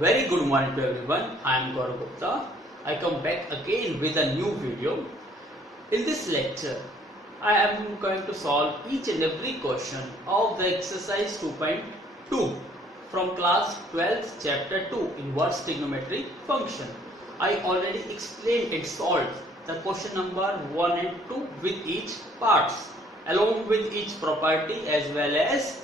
very good morning to everyone. I am Gaurav Gupta. I come back again with a new video. In this lecture, I am going to solve each and every question of the exercise 2.2 from class 12th chapter 2 inverse trigonometry function. I already explained and solved the question number 1 and 2 with each parts along with each property as well as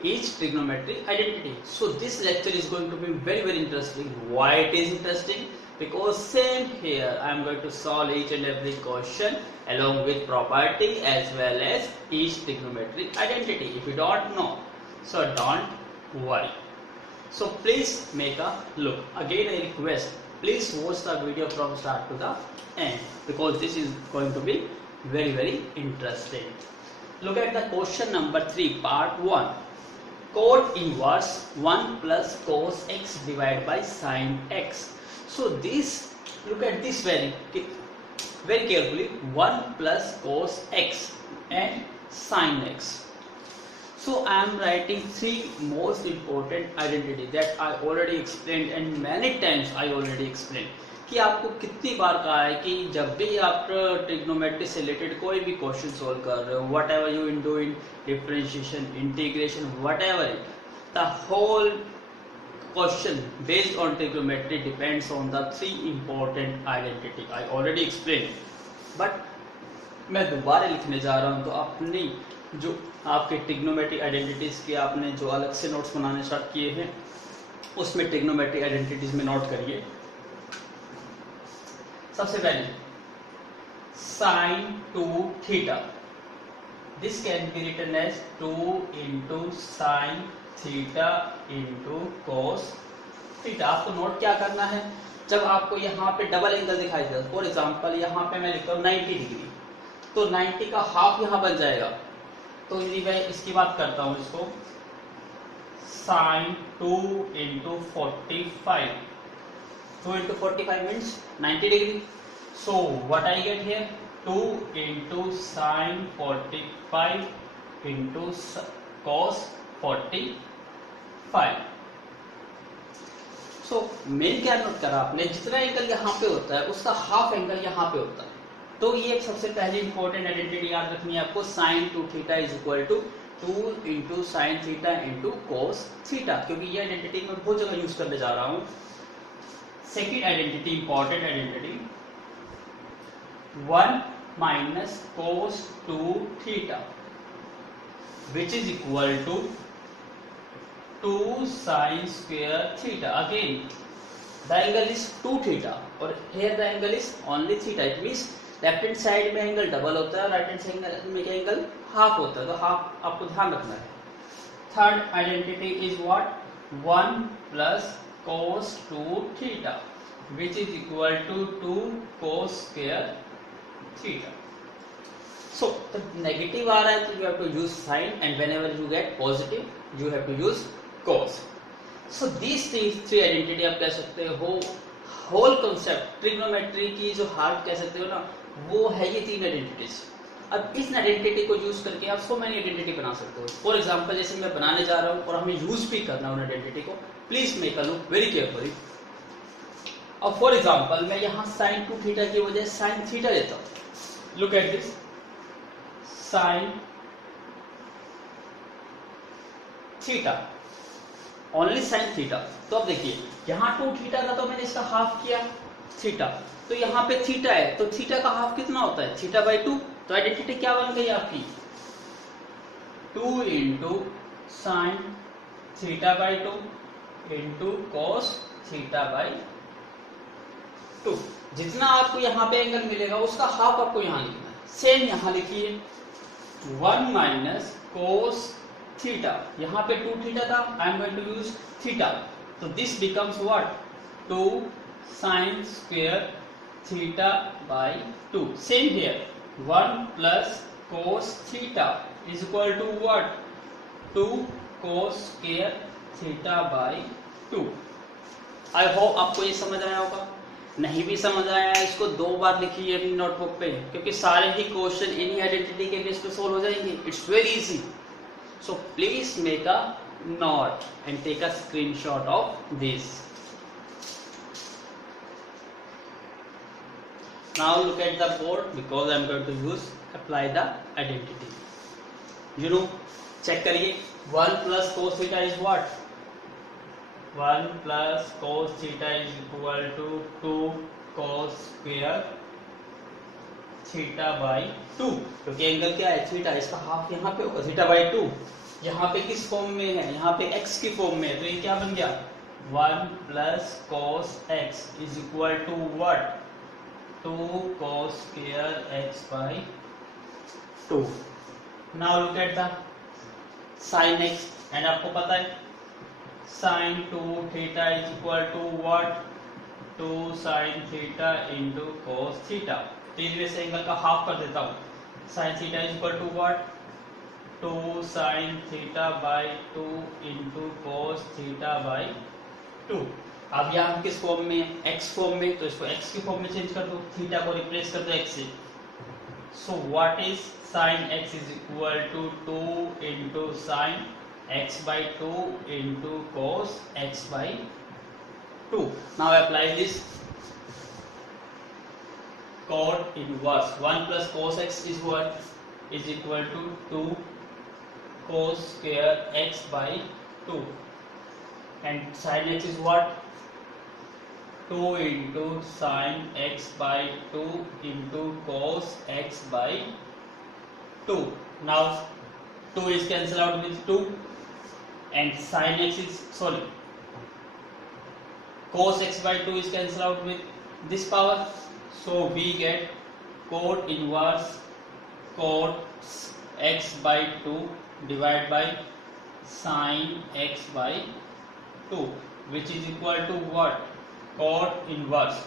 each trigonometry identity. So this lecture is going to be very interesting. Why it is interesting? Because same here I am going to solve each and every question along with property as well as each trigonometry identity. If you don't know, so don't worry. So please make a look. Again I request, please watch the video from start to the end because this is going to be very interesting. Look at the question number 3 part 1. Cot inverse 1 plus cos x divided by sin x. So this, look at this very carefully, 1 plus cos x and sin x. So I am writing three most important identity that I already explained and many times I already explained. कि आपको कितनी बार कहा है कि जब भी आप trigonometry से रिलेटेड कोई भी क्वेश्चन सोल्व कर रहे हो, whatever you in do in differentiation, integration, whatever it, the whole question based on trigonometry depends on the three important identity. I already explain, but मैं दोबारा लिखने जा रहा हूँ. तो अपनी जो आपके ट्रिग्नोमेट्री आइडेंटिटीज के आपने जो अलग से नोट्स बनाने स्टार्ट किए हैं उसमें ट्रिग्नोमेट्री आइडेंटिटीज में नोट करिए. सबसे पहले sin 2 theta, this can be written as 2 into sin theta into cos theta. आपको नोट क्या करना है, जब आपको यहाँ पे डबल एंगल दिखाई दे, फॉर एग्जांपल यहाँ पे मैं लिखता हूँ 90 डिग्री, तो 90 का हाफ यहाँ बन जाएगा. तो यदि मैं इसकी बात करता हूँ, इसको sin 2 into 45, 2 into 45 means 90 degree. So what I get here, 2 into sin 45 into cos 45. So main क्या नोट करा आपने, जितना एंगल यहाँ पे होता है उसका हाफ एंगल यहाँ पे होता है. तो ये एक सबसे पहली इंपॉर्टेंट आइडेंटिटी याद रखनी है आपको. sin 2 theta is equal to 2 into sin theta into cos theta, क्योंकि ये आइडेंटिटी मैं बहुत जगह यूज करने जा रहा हूँ. Second identity, important identity, 1 minus cos 2 theta which is equal to 2 sin square theta. Again the angle is 2 theta और here the angle is only theta. It means left hand side में angle double होता है, right hand side में angle half होता है. तो half आपको ध्यान रखना है. Third identity is what, 1 plus cos 2 theta which is equal to 2 cos square theta. So the negative आ रहा है तो you have to use sin, and whenever you get positive you have to use cos. So these three identity आप कह सकते हो. Whole concept trigonometry की जो heart कह सकते हो ना, वो है ये तीन आइडेंटिटीज. अब इस आइडेंटिटी को यूज करके आप सो मैनी आइडेंटिटी बना सकते हो. फॉर एग्जांपल जैसे मैं बनाने जा रहा हूँ और हमें यूज भी करना उन आइडेंटिटी को. Please make a look very carefully. अब फॉर एग्जांपल मैं यहाँ sin 2 थीटा की वजह sin थीटा लेता हूँ. Look at this, sin theta, only sin theta. तो अब देखिए यहाँ 2 थीटा था तो मैंने इसका हाफ किया थीटा, तो यहाँ पे थीटा है तो थीटा का हाफ कितना होता है, थीटा बाई 2. तो आइडेंटिटी क्या बन गई आपकी, 2 into sin theta by 2 into cos theta by 2. जितना आपको यहाँ पे एंगल मिलेगा उसका हाफ आपको यहाँ लिखना है. सेम यहाँ लिखिए 1 minus cos थीटा, यहाँ पे 2 थीटा था, I am going to use theta. तो this becomes what, 2 sin square theta by 2. Same here 1 plus cos theta is equal to what, 2 cos square theta by 2. I hope आपको ये समझ आया होगा. नहीं भी समझ आया इसको 2 बार लिखिए अपनी नोटबुक पे, क्योंकि सारे ही क्वेश्चन इन्हीं आइडेंटिटी के बेस पे सोल्व हो जाएंगे. It's very easy. So please make a note and take a screenshot of this. Now look at the board because I am going to use apply the identity. You know, check करिए 1 plus cos theta is what? 1 plus cos theta is equal to 2 cos square theta by 2, क्योंकि angle क्या है theta, इसका half यहाँ पे होगा theta by 2. यहाँ पे किस फॉर्म में है, यहाँ पे x की फॉर्म में है, तो ये क्या बन गया 1 plus cos x is equal to what? 2 cos square x by 2. Now look at the sin x, and आपको पता है sin 2 theta is equal to what? 2 sin theta into cos theta. तो इस से एंगल का हाफ कर देता हूँ. sin theta is equal to what? 2 sin theta by 2 into cos theta by 2. अब यहाँ हम किस फॉर्म में, x फॉर्म में, तो इसको x की फॉर्म में चेंज कर दो, थीटा को रिप्लेस कर दो x से. So what is sin x is equal to 2 into sin x by 2 into cos x by 2. Now apply this cot inverse. 1 plus cos x is what? Is equal to 2 cos square x by 2. And sin x is what? 2 into sin x by 2 into cos x by 2. Now 2 is cancelled out with 2, and sin x is, sorry, cos x by 2 is cancelled out with this power. So we get cot inverse cos x by 2 divided by sin x by 2, which is equal to what? Cot inverse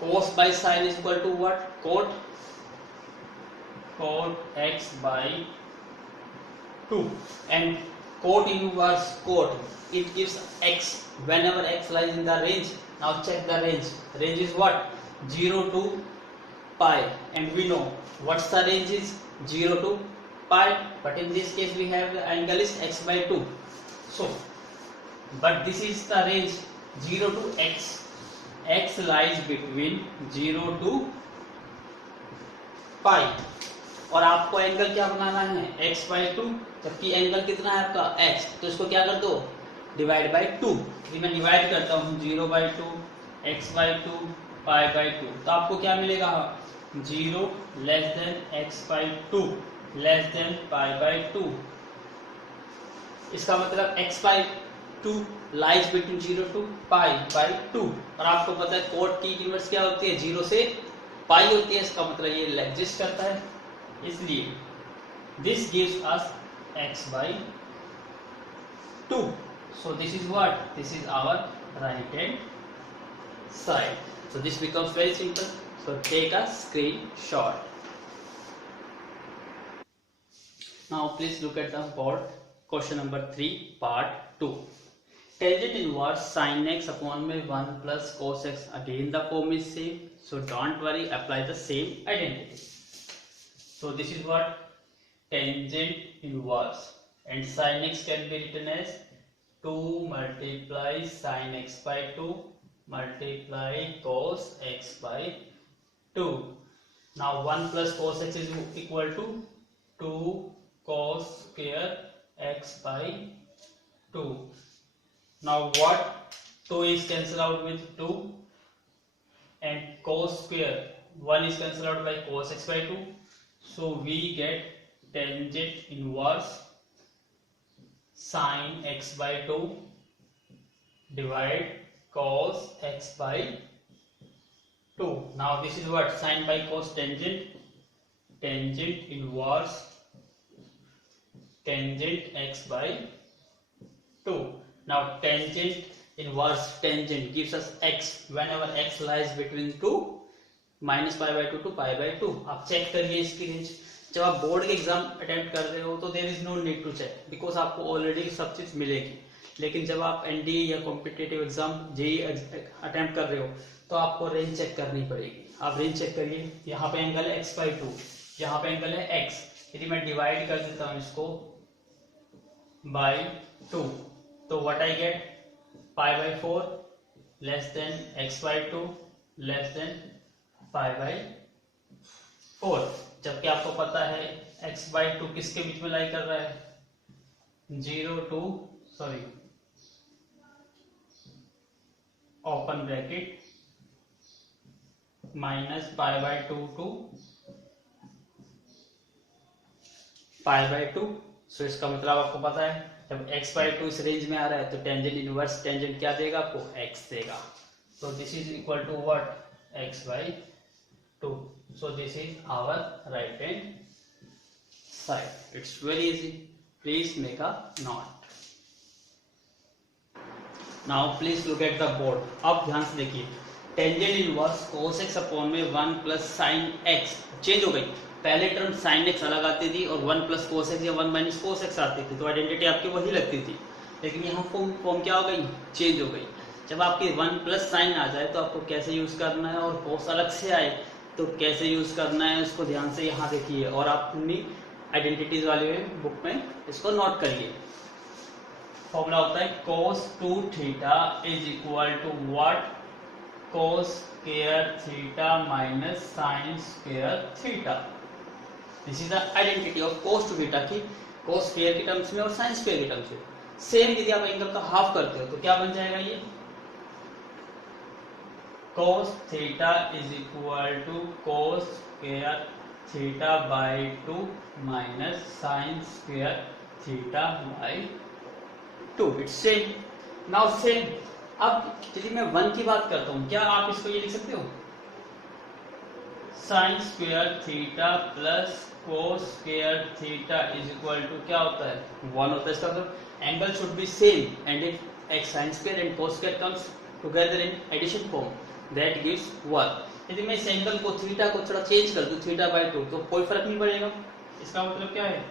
cos by sin is equal to what? Cot x by 2, and cot inverse cot, it gives x whenever x lies in the range. Now check the range. Range is what? 0 to pi, and we know what's the range is 0 to pi, but in this case we have the angle is x by 2. So but this is the range 0 to x. X lies between 0 to pi, और आपको angle क्या बनाना है x by 2, जबकि angle कितना है आपका x, तो इसको क्या कर दो डिवाइड बाई 2. मैं डिवाइड करता हूँ 0 by 2 x by 2 pi by 2, तो आपको क्या मिलेगा 0 less than x by 2 less than pi by 2. इसका मतलब x by 2 lies between 0 to pi by 2, और आपको पता है कोट की इनवर्स क्या होती है 0 से पाई होती है, इसका मतलब ये एग्जिस्ट करता है, इसलिए this gives us x by 2. So this is what? This is our right hand side. So this becomes very simple. So take a screenshot. Now please look at the board. Question number 3, part 2. Tangent inverse sin x upon में 1 plus cos x. Again the form is same. So don't worry. Apply the same identity. So this is what? Tangent inverse. And sin x can be written as 2 multiply sin x by 2 multiply cos x by 2. Now 1 plus cos x is equal to 2 cos square x by 2. Now what? 2 is cancelled out with 2, and cos square 1 is cancelled out by cos x by 2. So we get tangent inverse sin x by 2 divide cos x by 2. Now this is what? Sin by cos tangent, tangent inverse tangent x by 2. Now tangent inverse tangent gives us x whenever x lies between 2 minus pi by 2 to pi by 2. आप check करिए इसकी range. जब आप board के exam attempt कर रहे हो तो there is no need to check, because आपको ऑलरेडी सब चीज मिलेगी. लेकिन जब आप एनडीए या कॉम्पिटिटिव एग्जाम जेई अटेम्प्ट कर रहे हो तो आपको रेंज चेक करनी पड़ेगी. आप रेंज चेक करिए. यहाँ पे एंगल है x by 2, यहाँ पे एंगल है x. यदि मैं डिवाइड कर देता हूँ इसको by 2, तो what I get pi by 4 less than x by 2 less than π/4, जबकि आपको पता है x/2 किसके बीच में लाई कर रहा है, 0 to ओपन ब्रैकेट -π/2 to π/2। सो इसका मतलब आपको पता है जब x/2 इस रेंज में आ रहा है तो टेंजेंट इनवर्स टेंजेंट क्या देगा आपको, x देगा। So this is equal to what, x/2। So this is our right hand side. It's very easy, please make a note. Now please look at the board. अब ध्यान से देखिए, tangent inverse cos x upon में 1 plus sign x change हो गई। पहले term sign x अलग आती थी और 1 प्लस cos x या 1 माइनस cos x आती थी, तो आइडेंटिटी आपकी वही लगती थी। लेकिन यहाँ फॉर्म क्या हो गई, चेंज हो गई। जब आपकी 1 प्लस साइन आ जाए तो आपको कैसे यूज करना है, और cos अलग से आए तो कैसे यूज करना है, उसको ध्यान से यहाँ देखिए और आप अपनी आइडेंटिटीज वाले बुक में इसको नोट करिए। फॉर्मूला होता है cos 2θ is equal to what, cos square theta minus sine square theta. This is the identity of cos 2θ की cos स्क्वायर की टर्म्स में और साइन स्क्वायर की टर्म्स में। सेम यदि आप एंगल का हाफ करते हो तो क्या बन जाएगा, ये cos theta is equal to cos square theta by 2 minus sine square theta by 2। It's same. Now same, अब यदि मैं 1 की बात करता हूं, क्या आप इसको ये लिख सकते हो, sine square theta plus cos square theta is equal to क्या होता है, 1 होता है। इसका मतलब angle should be same and if x sin square and cos square comes together in addition form that gives 1। यदि मैं इस एंगल को थीटा को थोड़ा चेंज कर दूं θ/2 तो कोई फर्क नहीं पड़ेगा। इसका मतलब क्या है,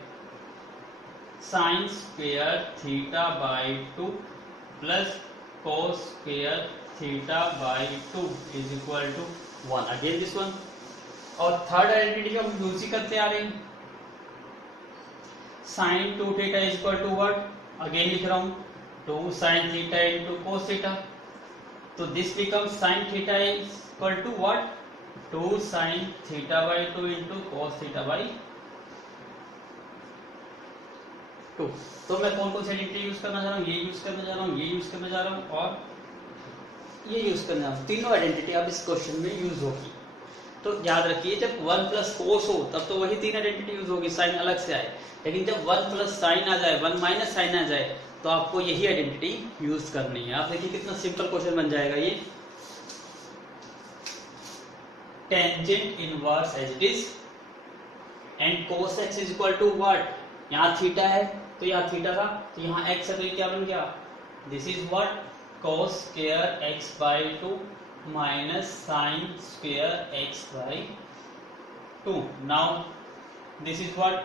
sin square θ/2 plus cos square θ/2 is equal to 1। Again this one. और थर्ड आइडेंटिटी हम यूज ही करते आ रहे हैं, sin 2θ is equal to what, again लिख रहा हूं 2 sin θ into cos θ। तो this becomes sin θ is equal to what, 2 sin θ/2 into cos θ/2। तो मैं कौन कौन सी आइडेंटिटी यूज करना चाह रहा हूँ, ये यूज करना चाह रहा हूँ, ये यूज करना चाह रहा हूँ और ये यूज करना चाह रहा हूँ। तीनों आइडेंटिटी अब इस क्वेश्चन में यूज होगी। तो याद रखिए, जब 1 प्लस cos हो तब तो वही 3 आइडेंटिटी यूज होगी, साइन अलग से आए। लेकिन जब 1 प्लस साइन आ जाए, 1 माइनस साइन आ जाए, तो आपको यही आइडेंटिटी यूज करनी है। आप देखिए कितना सिंपल क्वेश्चन बन जाएगा ये। Tangent inverse as it is and cos x is equal to what, यहाँ थीटा है तो यहाँ थीटा था, तो यहाँ x है तो ये क्या बन गया, this is what, cos square x/2 minus sine square x/2। Now this is what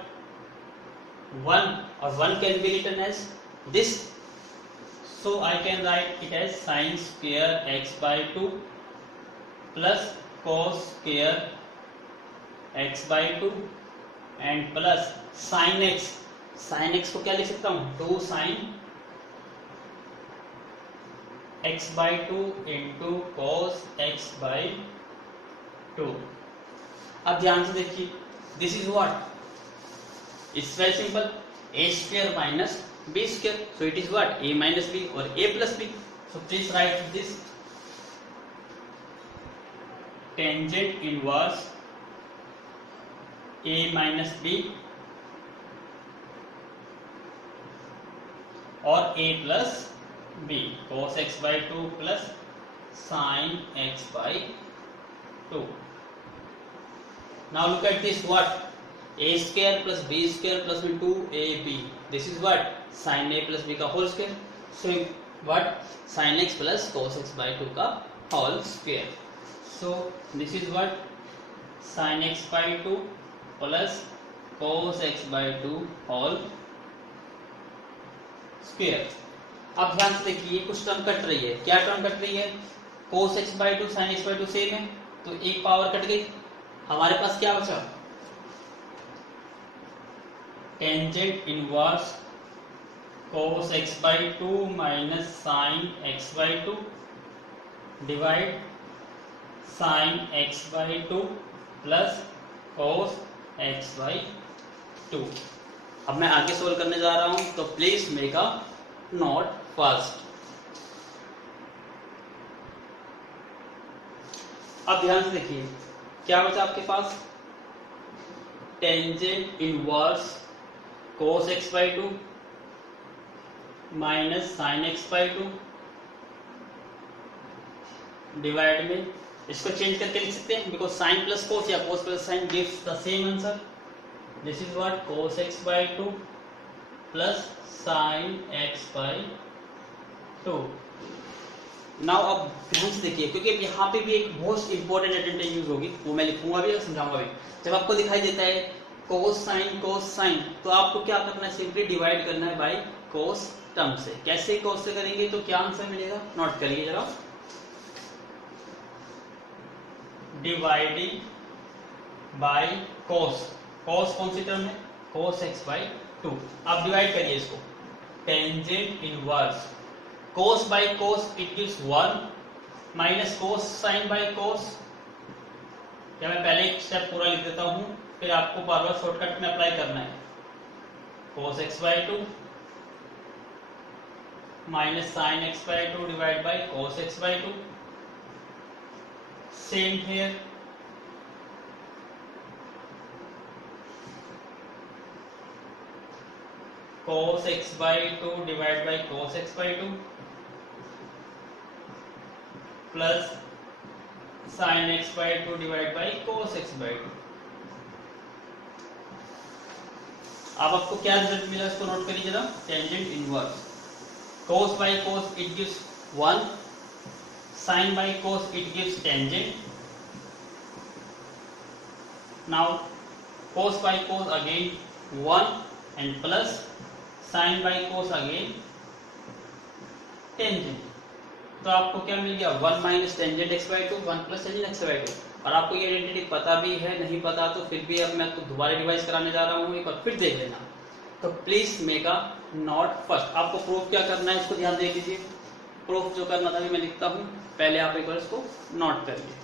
1 और 1 can be written as this, so I can write it as sin square x/2 plus cos square x/2 and plus sin x। sin x को क्या लिख सकता हूँ, 2 sin x/2 into cos x/2। अब ध्यान से देखिए, this is what, it's very simple, a square minus b square, so it is what, a minus b or a plus b। so please write this, tangent inverse a minus b or a plus b, cos x/2 plus sin x/2। now look at this, what, a square plus b square plus 2ab, this is what, sin a plus b का whole square. so what, sin x plus cos x/2 का whole square. so this is what, sin x/2 plus cos x/2 whole square. अब ध्यान से देखिए, कुछ term cut रही है, क्या टर्म कट रही है, cos x/2 sin x/2 same है तो एक पावर कट गई, हमारे पास क्या बचा, tangent inverse cos x/2 minus sin x/2 divide sine x by two plus cos x by two. अब मैं आगे सोल्व करने जा रहा हूं, तो please make a note first. अब ध्यान से देखिए क्या बचा आपके पास, tangent inverse cos x by two minus sine x by two divide में, इसको चेंज करके लिख सकते हैं बिकॉज साइन प्लस कोस या cos plus sine gives the same answer. This is what cos x by two plus sine x by two. Now अब ध्यान से देखिए क्योंकि यहाँ पे भी एक मोस्ट इंपॉर्टेंट आइडेंटिटी यूज होगी, वो मैं लिखूंगा भी और समझाऊंगा भी। जब आपको दिखाई देता है कोस साइन तो आपको क्या करना है, सिंपली डिवाइड करना है बाय कोस टर्म से। कैसे कोस से करेंगे तो क्या आंसर मिलेगा, नोट करिए जरा, डिवाइडिंग बाय कोस, कोस कौन सी टर्म है, कोस एक्स बाई टू। आप डिवाइड करिए इसको, tangent inverse cos by cos it gives 1 minus cos sign by कोस। या मैं पहले एक स्टेप पूरा लिख देता हूं, फिर आपको बार बार शॉर्टकट में अप्लाई करना है। कोस x by two minus sine x by two divide by cos x by to. Same here, cos x by 2 divided by cos x by 2 plus sin x by 2 divided by cos x by 2। अब आपको क्या result मिला इसको note करिए जरा, tangent inverse cos by cos it gives 1, sin by cos it gives tangent। Now cos by cos again 1 and plus sin by cos again tangent। तो आपको क्या मिल गया, 1 minus tangent x by to, 1 plus tangent x by two. और आपको ये identity पता भी है, नहीं पता तो फिर भी अब मैं आपको दोबारा रिवाइज कराने जा रहा हूँ, एक बार फिर देख लेना। तो please make a note first. आपको प्रूफ क्या करना है इसको ध्यान दे लीजिए, प्रूफ जो करना था मैं लिखता हूं, पहले आप एक बार इसको नोट करिए।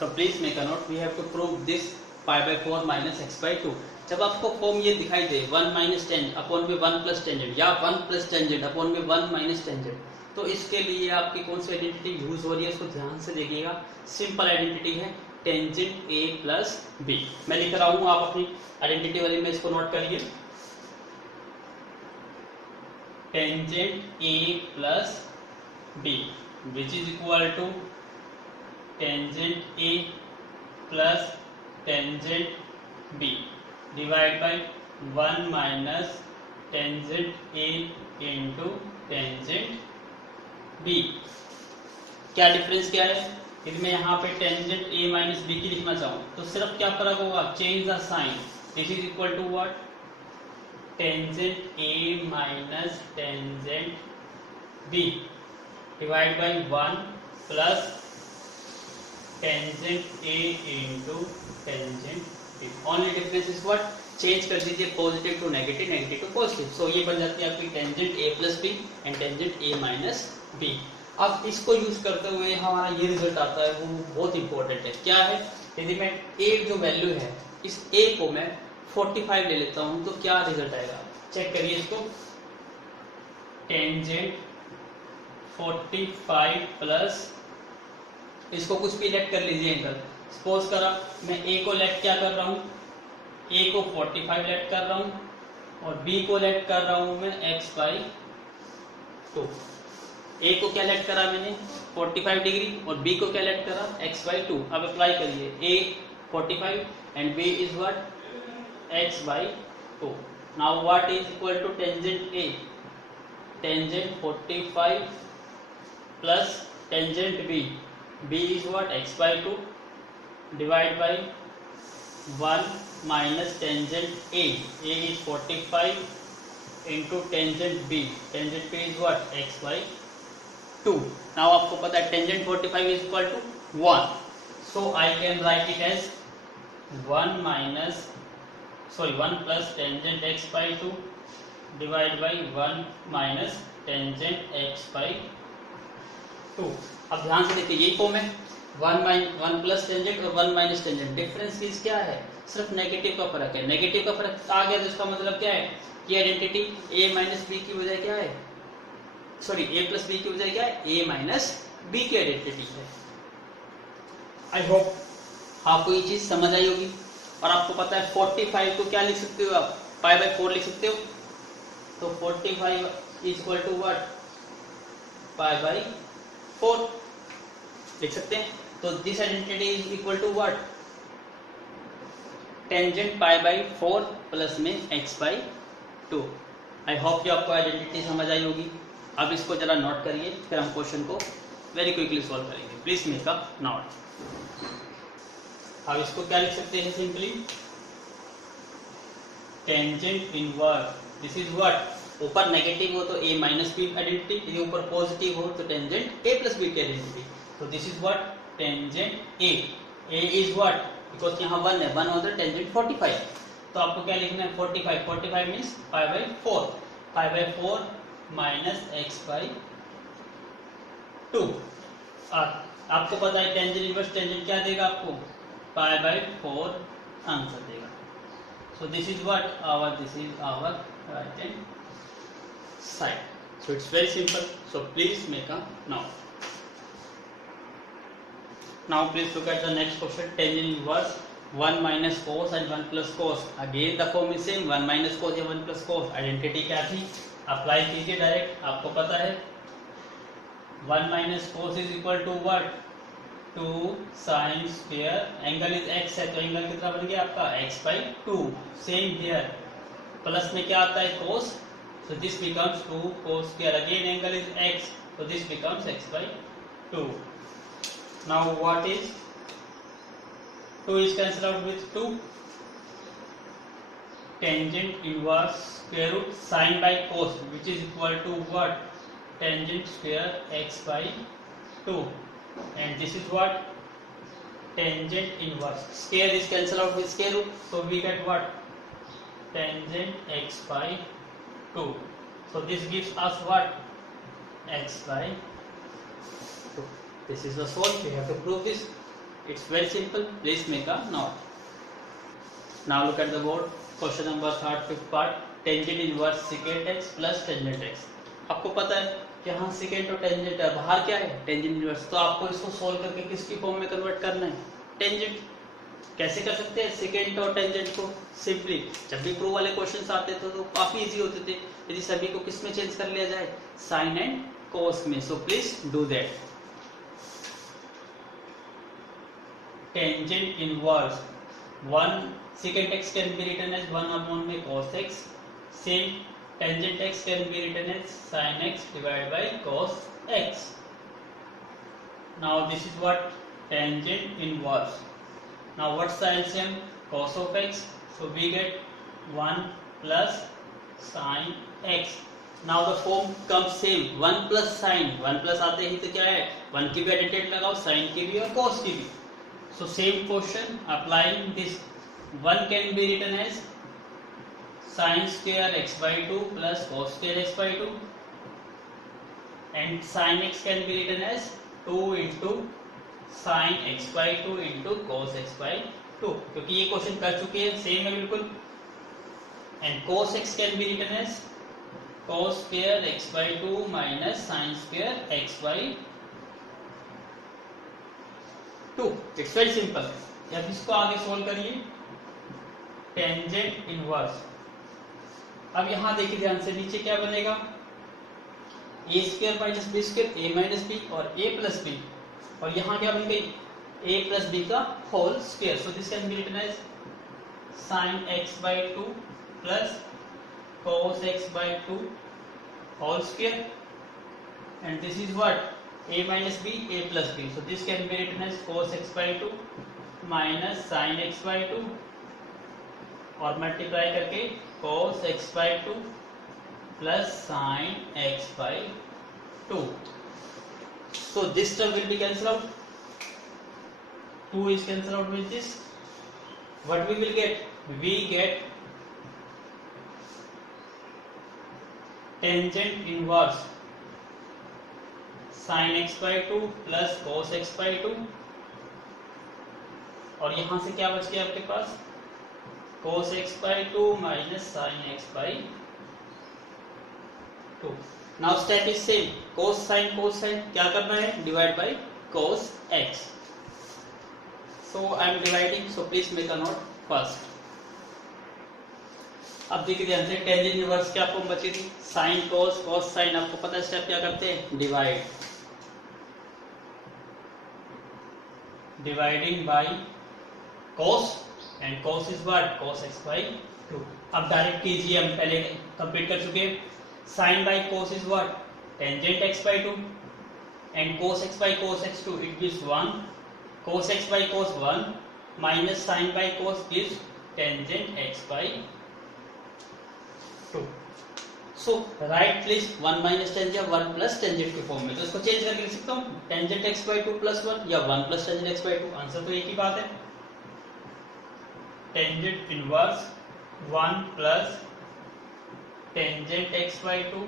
तो please make a note, we have to prove this pi by 4 minus x by two. जब आपको फॉर्म ये दिखाई दे 1 माइनस टेंजेंट अपॉन में 1 प्लस टेंजेंट या 1 प्लस टेंजेंट अपॉन में 1 माइनस टेंजेंट, तो इसके लिए आपकी कौन सी आइडेंटिटी यूज हो रही है, इसको ध्यान से देखिएगा। सिंपल आइडेंटिटी है टेंजेंट ए प्लस बी। मैं लिख रहा हूं, आप अपनी आइडेंटिटी वाली में इसको नोट करिए, tangent A plus B which is equal to tangent A plus tangent B divide by 1 minus tangent A into tangent B. क्या डिफरेंस क्या है, यदि मैं यहाँ पे टेंजेंट ए माइनस बी की लिखना चाहूँ तो सिर्फ क्या फर्क होगा, change the sign. This is equal to what, tangent A minus tangent B divide by 1 plus tangent A into tangent B. Only difference is what, change कर दीजिए positive to negative, negative to positive. So ये बन जाती है आपकी tangent A plus B and tangent A minus B. अब इसको use करते हुए हमारा ये रिजल्ट आता है, वो बहुत इंपॉर्टेंट है। क्या है, यदि मैं ए जो वैल्यू है इस ए को मैं 45 ले लेता हूं तो क्या रिजल्ट आएगा, चेक करिए इसको। टेंजेंट 45 प्लस इसको कुछ भी लेट कर लीजिए एंगल। सपोज करा मैं ए को लेट क्या कर रहा हूं, ए को 45 लेट कर रहा हूं और बी को लेट कर रहा हूं मैं x बाई 2। ए को क्या लेट करा मैंने 45 डिग्री और बी को क्या लेट करा x बाई 2। अब अप्लाई करिए, a 45 and b is what x by 2। Now what is equal to tangent a, tangent 45 plus tangent b, b is what x by 2 divide by 1 minus tangent a is 45 into tangent b is what x by 2। now आपको पता है tangent 45 is equal to 1, so I can write it as 1 plus tangent x by 2 divided by 1 minus tangent x by 2। 2। अब ध्यान से देखिए यही form है, 1 plus tangent और 1 माइनस टेंजेंट। डिफरेंस कीज क्या है, सिर्फ नेगेटिव का फर्क है। नेगेटिव का फर्क आ गया तो इसका मतलब क्या है कि आइडेंटिटी a माइनस बी की बजाय क्या है, सॉरी a प्लस बी की बजाय क्या है, a माइनस बी की आइडेंटिटी है। आई होप आपको ये चीज समझ आई होगी। और आपको पता है 45 को क्या लिख सकते हो आप, पाई बाय 4 लिख सकते हो। तो 45 is equal to what, pi by 4 लिख सकते हैं। तो this identity is equal to what, tangent pi by 4 plus में x बाय 2। आई होप कि आपको आइडेंटिटी समझ आई होगी। अब इसको जरा नोट करिए, फिर हम क्वेश्चन को वेरी क्विकली सॉल्व करेंगे। Please make a note. अब इसको क्या लिख सकते हैं, simply tangent inverse, this is what, ऊपर नेगेटिव हो तो a माइनस बी आइडेंटिटी, यदि ऊपर पॉजिटिव हो तो टेंजेंट a प्लस बी की आइडेंटिटी। तो this is what, tangent a is what, because यहाँ 1 है, 1 होता है टेंजेंट 45। तो आपको क्या लिखना है, 45 means pi by 4, pi by 4 minus x by 2। आपको पता है टेंजेंट इनवर्स टेंजेंट क्या देगा आपको, पाई बाय 4 आंसर देगा। So this is what this is our right hand side. So it's very simple. So please make a note. Now please look at the next question. Tangent inverse 1 minus cos and 1 plus cos. Again the form is same, 1 minus cos या 1 plus cos. Identity क्या थी, apply कीजिए direct. आपको पता है 1 minus cos is equal to what, 2 sin square, angle is x है तो angle कितना बन गया आपका, x by 2। Same here, plus में क्या आता है cos, so this becomes 2 cos square, again angle is x, so this becomes x by 2. Now what is 2 is cancelled out with 2, tangent inverse square root sin by cos which is equal to what, tangent square x by 2, and this is what, tangent inverse, square is cancelled out with square root, so we get what, tangent x by 2. So this gives us what, x by 2. This is the solve. We have to prove this. It's very simple. Please make a note. Now look at the board. Question number 3rd 5th part. Tangent inverse secant x plus tangent x. आपको पता है कि हाँ secant और tangent है, बाहर क्या है, टेंजेंट इनवर्स। तो आपको इसको सोल्व करके किसकी फॉर्म में कन्वर्ट करना है, टेंजेंट। कैसे कर सकते हैं सेकेंट और टेंजेंट को, सिंपली जब भी प्रूव वाले क्वेश्चंस आते थे तो काफी इजी होते थे, यदि सभी को किस में चेंज कर लिया जाए, साइन एंड कोस में। So please do that. Tangent inverse 1 secant x can be written as 1 upon में cos x, same tangent x can be written as sin x divided by cos x. Now this is what, tangent inverse. Now what's the LCM, cos of x, so we get 1 plus sin x. Now the form comes same, 1 plus sin, 1 plus आते ही तो क्या है, 1 की भी identity लगाओ, sin की भी और cos की भी। So same question, applying this, 1 can be written as sin square x by 2 plus cos square x by 2, and sin x can be written as 2 into sin x by 2 into cos x by 2, क्योंकि ये question कर चुके हैं, same है बिल्कुल। and cos x can be written as cos square x by 2 minus sin square x by 2. It's very simple. अब इसको आगे सोल्व करिए, टेंजेंट इनवर्स। अब यहां देखिए ध्यान से, नीचे क्या बनेगा, A square minus B square, A minus B और ए प्लस बी, और यहाँ क्या बन गई, ए प्लस बी का whole square. So this can be written as sine x by 2 plus cos x by 2 whole square, and this is what, a minus b, a plus b, so this can be written as cos x by 2 minus sin x by 2 और multiply करके cos x by 2 plus sin x by 2. So this term will be cancelled out, 2 is cancelled out with this. What we will get, we get tangent inverse sine x by two plus cos x by two, और यहां से क्या बच गया आपके पास, cos x by two minus sine x by two. Now step is same, cos sine क्या करना है, divide by cos x. So I am dividing, so please make a note first. अब देखिए ध्यान से, टेंजेंट इनवर्स क्या आपको बची थी, साइन कोस, कोस साइन, आपको पता है स्टेप क्या करते हैं, dividing by cos, and cos is what, cos x by two. अब डायरेक्ट कीजिए, हम पहले कंप्लीट कर चुके हैं। Sine by cos is what, tangent x by two, and cos x by cos x two, it gives 1, cos x by cos 1 minus sine by cos gives tangent x by two. So write please 1 minus tangent 1 plus tangent के form में, तो इसको change करके लिख सकता हूँ, tangent x by two plus 1 या 1 plus tangent x by to, answer तो एक ही बात है। Tangent inverse 1 plus tangent x by two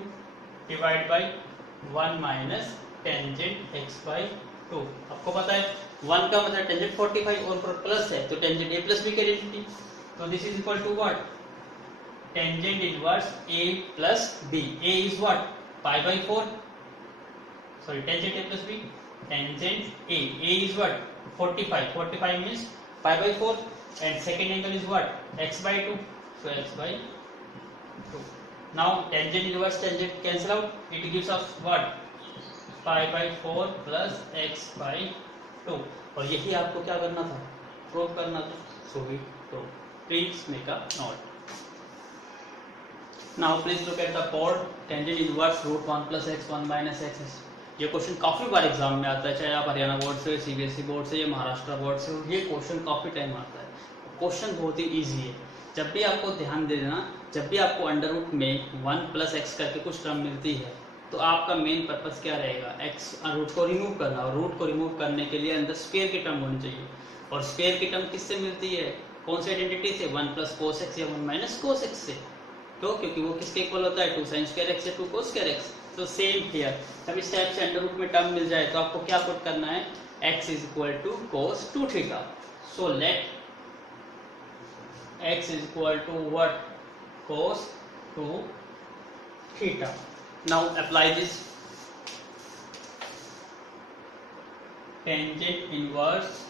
divide by 1 minus tangent x by to. आपको पता है 1 का मतलब टेंजेंट 45 और प्लस है तो टेंजेंट ए प्लस बी की आइडेंटिटी, तो this is equal to what, tangent inverse a plus b, a is what, pi by 4, sorry tangent a plus b, tangent a is what, 45 means pi by 4, and second angle is what, x by 2, so x by 2. Now tangent inverse tangent cancel out, it gives us what, pi by 4 plus x by 2, और यही आपको क्या करना था, prove करना था, so we prove, please make a note. Now please look at the chord tangent inverse root 1 plus x 1 minus x। ये question काफी बार एग्जाम में आता है, चाहे आप हरियाणा बोर्ड से, सीबीएसई बोर्ड से या महाराष्ट्र बोर्ड से, ये क्वेश्चन काफी टाइम आता है। क्वेश्चन बहुत ही इजी है। जब भी आपको ध्यान दे देना, जब भी आपको अंडर रूट में 1 प्लस एक्स करके कुछ टर्म मिलती है तो आपका मेन पर्पस क्या रहेगा, एक्स रूट को रिमूव करना, और रूट को रिमूव करने के लिए अंदर स्क्वायर की टर्म होनी चाहिए, और स्क्वायर की टर्म किससे मिलती है, कौन सी आइडेंटिटी से, 1 प्लस कोस एक्स या 1 माइनस कोस एक्स से, तो क्योंकि वो किसके इक्वल होता है, 2 sin स्क्वायर एक्स या 2 cos स्क्वायर एक्स। तो सेम हियर, जब इस टाइप से अंडर रूट में टर्म मिल जाए तो आपको क्या पुट करना है, x is equal to cos 2 theta. So let x is equal to what, cos 2 theta. Now apply this, tangent inverse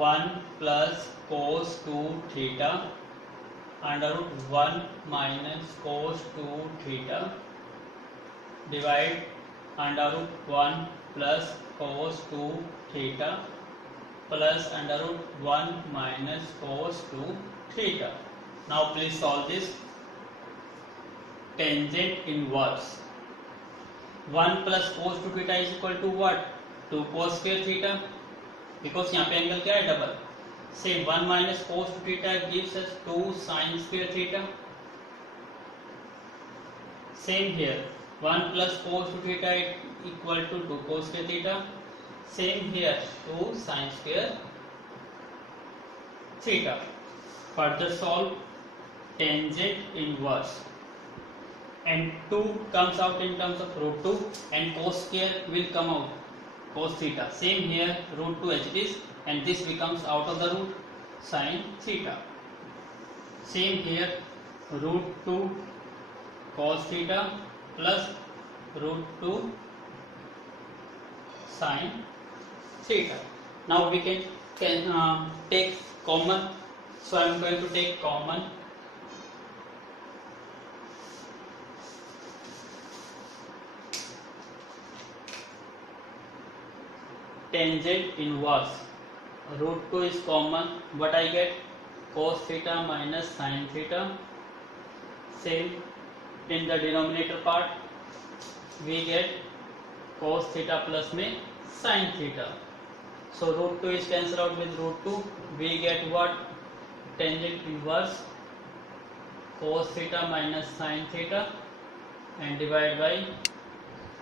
1 plus cos 2 theta under root 1 minus cos 2 theta divide under root 1 plus cos 2 theta plus under root 1 minus cos 2 theta. Now please solve this. Tangent inverse 1 plus cos 2 theta is equal to what, 2 cos square theta, because यहाँ पे angle क्या है, double. Say 1 minus cos 2 theta gives us 2 sin square theta. Same here, 1 plus cos 2 theta equal to 2 cos square theta. Same here, 2 sin square theta. Further solve tangent inverse, and 2 comes out in terms of root 2, and cos square will come out, cos theta. Same here, root 2 as it is, and this becomes out of the root, sin theta. Same here, root 2 cos theta plus root 2 sin theta. Now we can take common, so I am going to take common. Tangent inverse root 2 is common, what I get, cos theta minus sin theta. Same in the denominator part we get cos theta plus में sin theta. So root 2 is cancelled out with root 2, we get what, tangent inverse cos theta minus sin theta and divide by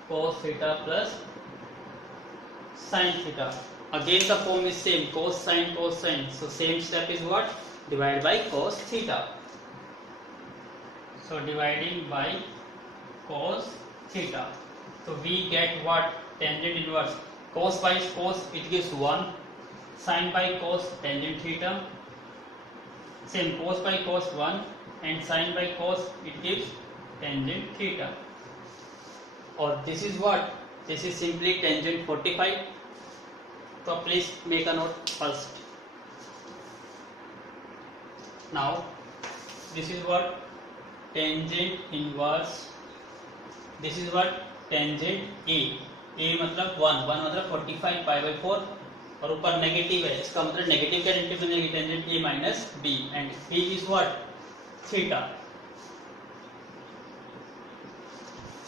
cos theta plus sin theta. Again the form is same, cos sin cos sin, so same step is what, divide by cos theta. So dividing by cos theta, So we get what? Tangent inverse. Cos by cos, it gives 1. Sin by cos, tangent theta. Same, cos by cos 1 and sin by cos, it gives tangent theta. Or this is what? This is simply tangent 45. So please make a note first. Now this is what? Tangent inverse. This is what? Tangent A. A मतलब 1 मतलब 45 पाई by 4 और ऊपर negative है, इसका मतलब negative का identity बनेगी tangent A minus B and B is what? Theta.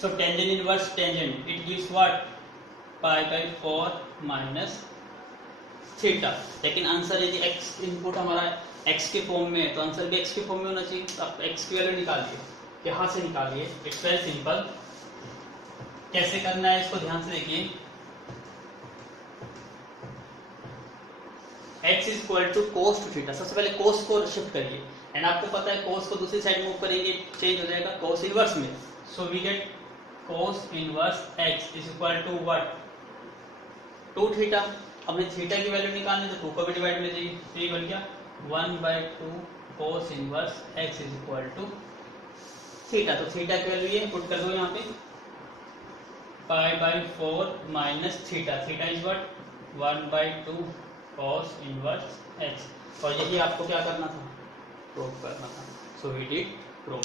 So tangent inverse tangent it gives what? Pi by 4 minus theta. लेकिन आंसर यदि x इनपुट हमारा x के फॉर्म में है तो आंसर भी x के फॉर्म में होना चाहिए. अब x की वैल्यू निकालिए, यहां से निकालिए. It's very simple. कैसे करना है इसको ध्यान से देखिए. x is equal to cos two theta. सबसे पहले कोस को शिफ्ट करिए एंड आपको पता है कोस को दूसरी साइड मूव करेंगे चेंज हो जाएगा कोस इनवर्स में. So we get cos inverse x is equal to what? 2 theta. हमने थीटा की वैल्यू निकालनी तो 2 को भी डिवाइड में जाइए. तो ये बन गया 1/2 cos inverse x is equal to theta. तो थीटा की वैल्यू ये पुट कर दो यहाँ पे pi by 4 minus theta. Theta is what? 1/2 cos inverse x. और यही आपको क्या करना था? प्रूव करना था. So we did prove.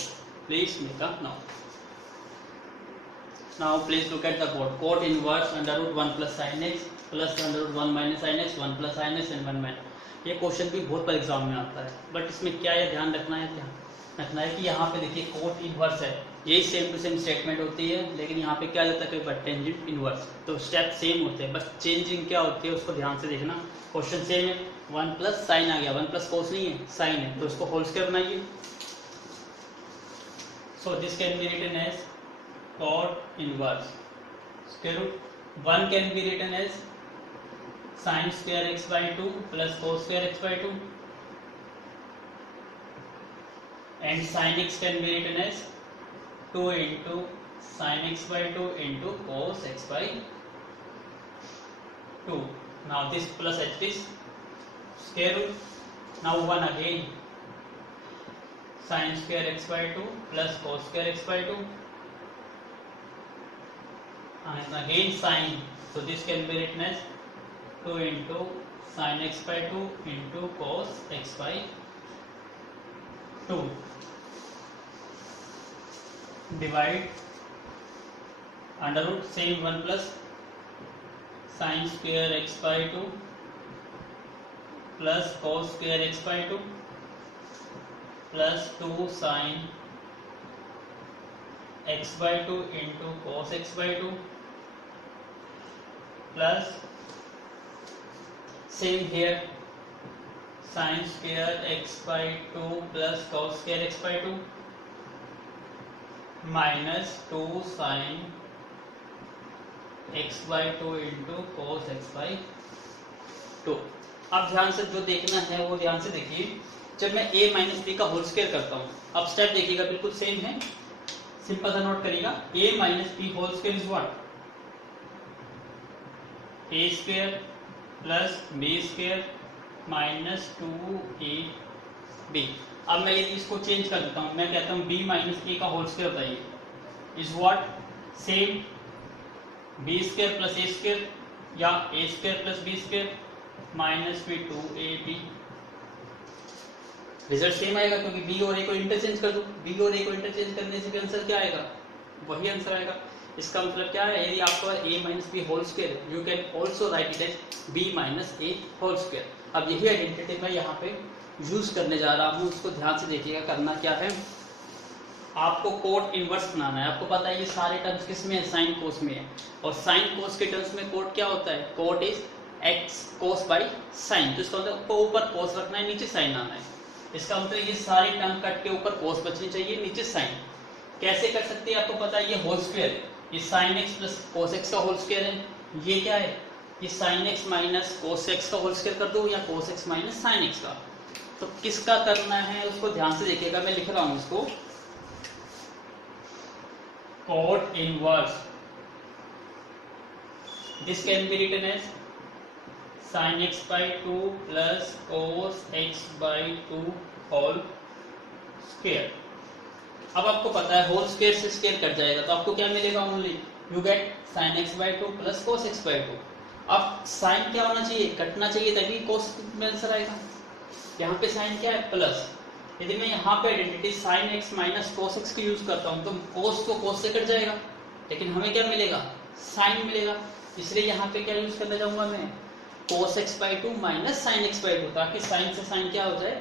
Please make a note. Now please look at the board. cot inverse under root 1 plus sine x plus under root 1 minus sine x 1 plus sine x and 1 minus. ये question भी बहुत बार exam में आता है but इसमें क्या है ध्यान रखना है. ध्यान रखना है कि यहाँ पे देखिए कोट इनवर्स है. यही सेम टू सेम स्टेटमेंट होती है लेकिन यहाँ पे क्या जाता है कई बार टेंजेंट इनवर्स. तो स्टेप सेम होते हैं बस चेंजिंग क्या होती है उसको ध्यान से देखना. क्वेश्चन सेम है. 1 प्लस साइन आ गया, 1 प्लस कोस नहीं है साइन है, तो इसको होल स्क्वायर बनाइए. So this can be written as cot inverse square root 1 can be written as sin square x by 2 plus cos square x by 2 and sin x can be written as 2 into sin x by 2 into cos x by 2. Now this plus h is square root. Now 1 again sin square x by 2 plus cos square x by 2 and again sin. So this can be written as 2 into sin x by 2 into cos x by 2. Divide under root same 1 plus sin square x by 2 plus cos square x by 2 plus 2 sin x by 2 into cos x by 2 plus same here sin square x by 2 plus cos square x by 2 minus 2 sin x by 2 into cos x by 2. अब ध्यान से जो देखना है वो ध्यान से देखिए. जब मैं a माइनस बी का होल स्क्वायर करता हूँ, अब स्टेप देखिएगा बिल्कुल सेम है. सिंपल सा नोट करिएगा. a minus b whole square is what? a square plus B square minus 2ab. अब मैं यदि इसको चेंज कर देता हूँ, मैं कहता हूँ b माइनस ए का होल स्क्वायर बताइए is what? Same B square plus A square या A square plus B square minus भी 2ab. रिजल्ट सेम आएगा क्योंकि b और a को इंटरचेंज कर दो. b और a को इंटरचेंज करने से आंसर क्या आएगा? वही आंसर आएगा. इसका मतलब क्या है? यदि आपको a minus b whole square you can also write it as b minus a whole square. अब यही आइडेंटिटी मैं यहाँ पे यूज करने जा रहा हूँ. उसको ध्यान से देखिएगा. करना क्या है, आपको कोट इनवर्स बनाना है. आपको पता है ये सारे टर्म्स किस में है? साइन कोस में है. और साइन कोस के टर्म्स में कोट क्या होता है? Cot is x cos by sine. तो इसका मतलब ऊपर कोस रखना है, नीचे साइन आना है. इसका मतलब ये सारी टर्म कट के ऊपर कोस बचनी चाहिए, नीचे साइन. कैसे कर सकते हैं? आपको पता है ये होल स्क्वायर है, ये sign x plus cos x का होल स्क्वायर है. ये क्या है? ये sine x minus cos x का होल स्क्वायर कर दो या cos x minus sine x का. तो किसका करना है उसको ध्यान से देखिएगा. मैं लिख रहा हूं इसको. Cot inverse this can be written as sin x by 2 plus cos x by 2 whole square. अब आपको पता है होल स्क्वायर से स्क्वायर कट जाएगा तो आपको क्या मिलेगा, only you get sin x by 2 plus cos x by 2। अब साइन क्या होना चाहिए, कटना चाहिए, तभी cos में आंसर आएगा। यहाँ पे साइन क्या है, प्लस। यदि मैं यहाँ पे identity sin x minus cos x की यूज करता हूँ तो cos तो cos से कट जाएगा, लेकिन हमें क्या मिलेगा, साइन मिलेगा। इसलिए यहाँ पे क्या यूज करना चाहूंगा मैं, cos x by 2 minus sin x by 2, ताकि साइन से साइन क्या हो जाए,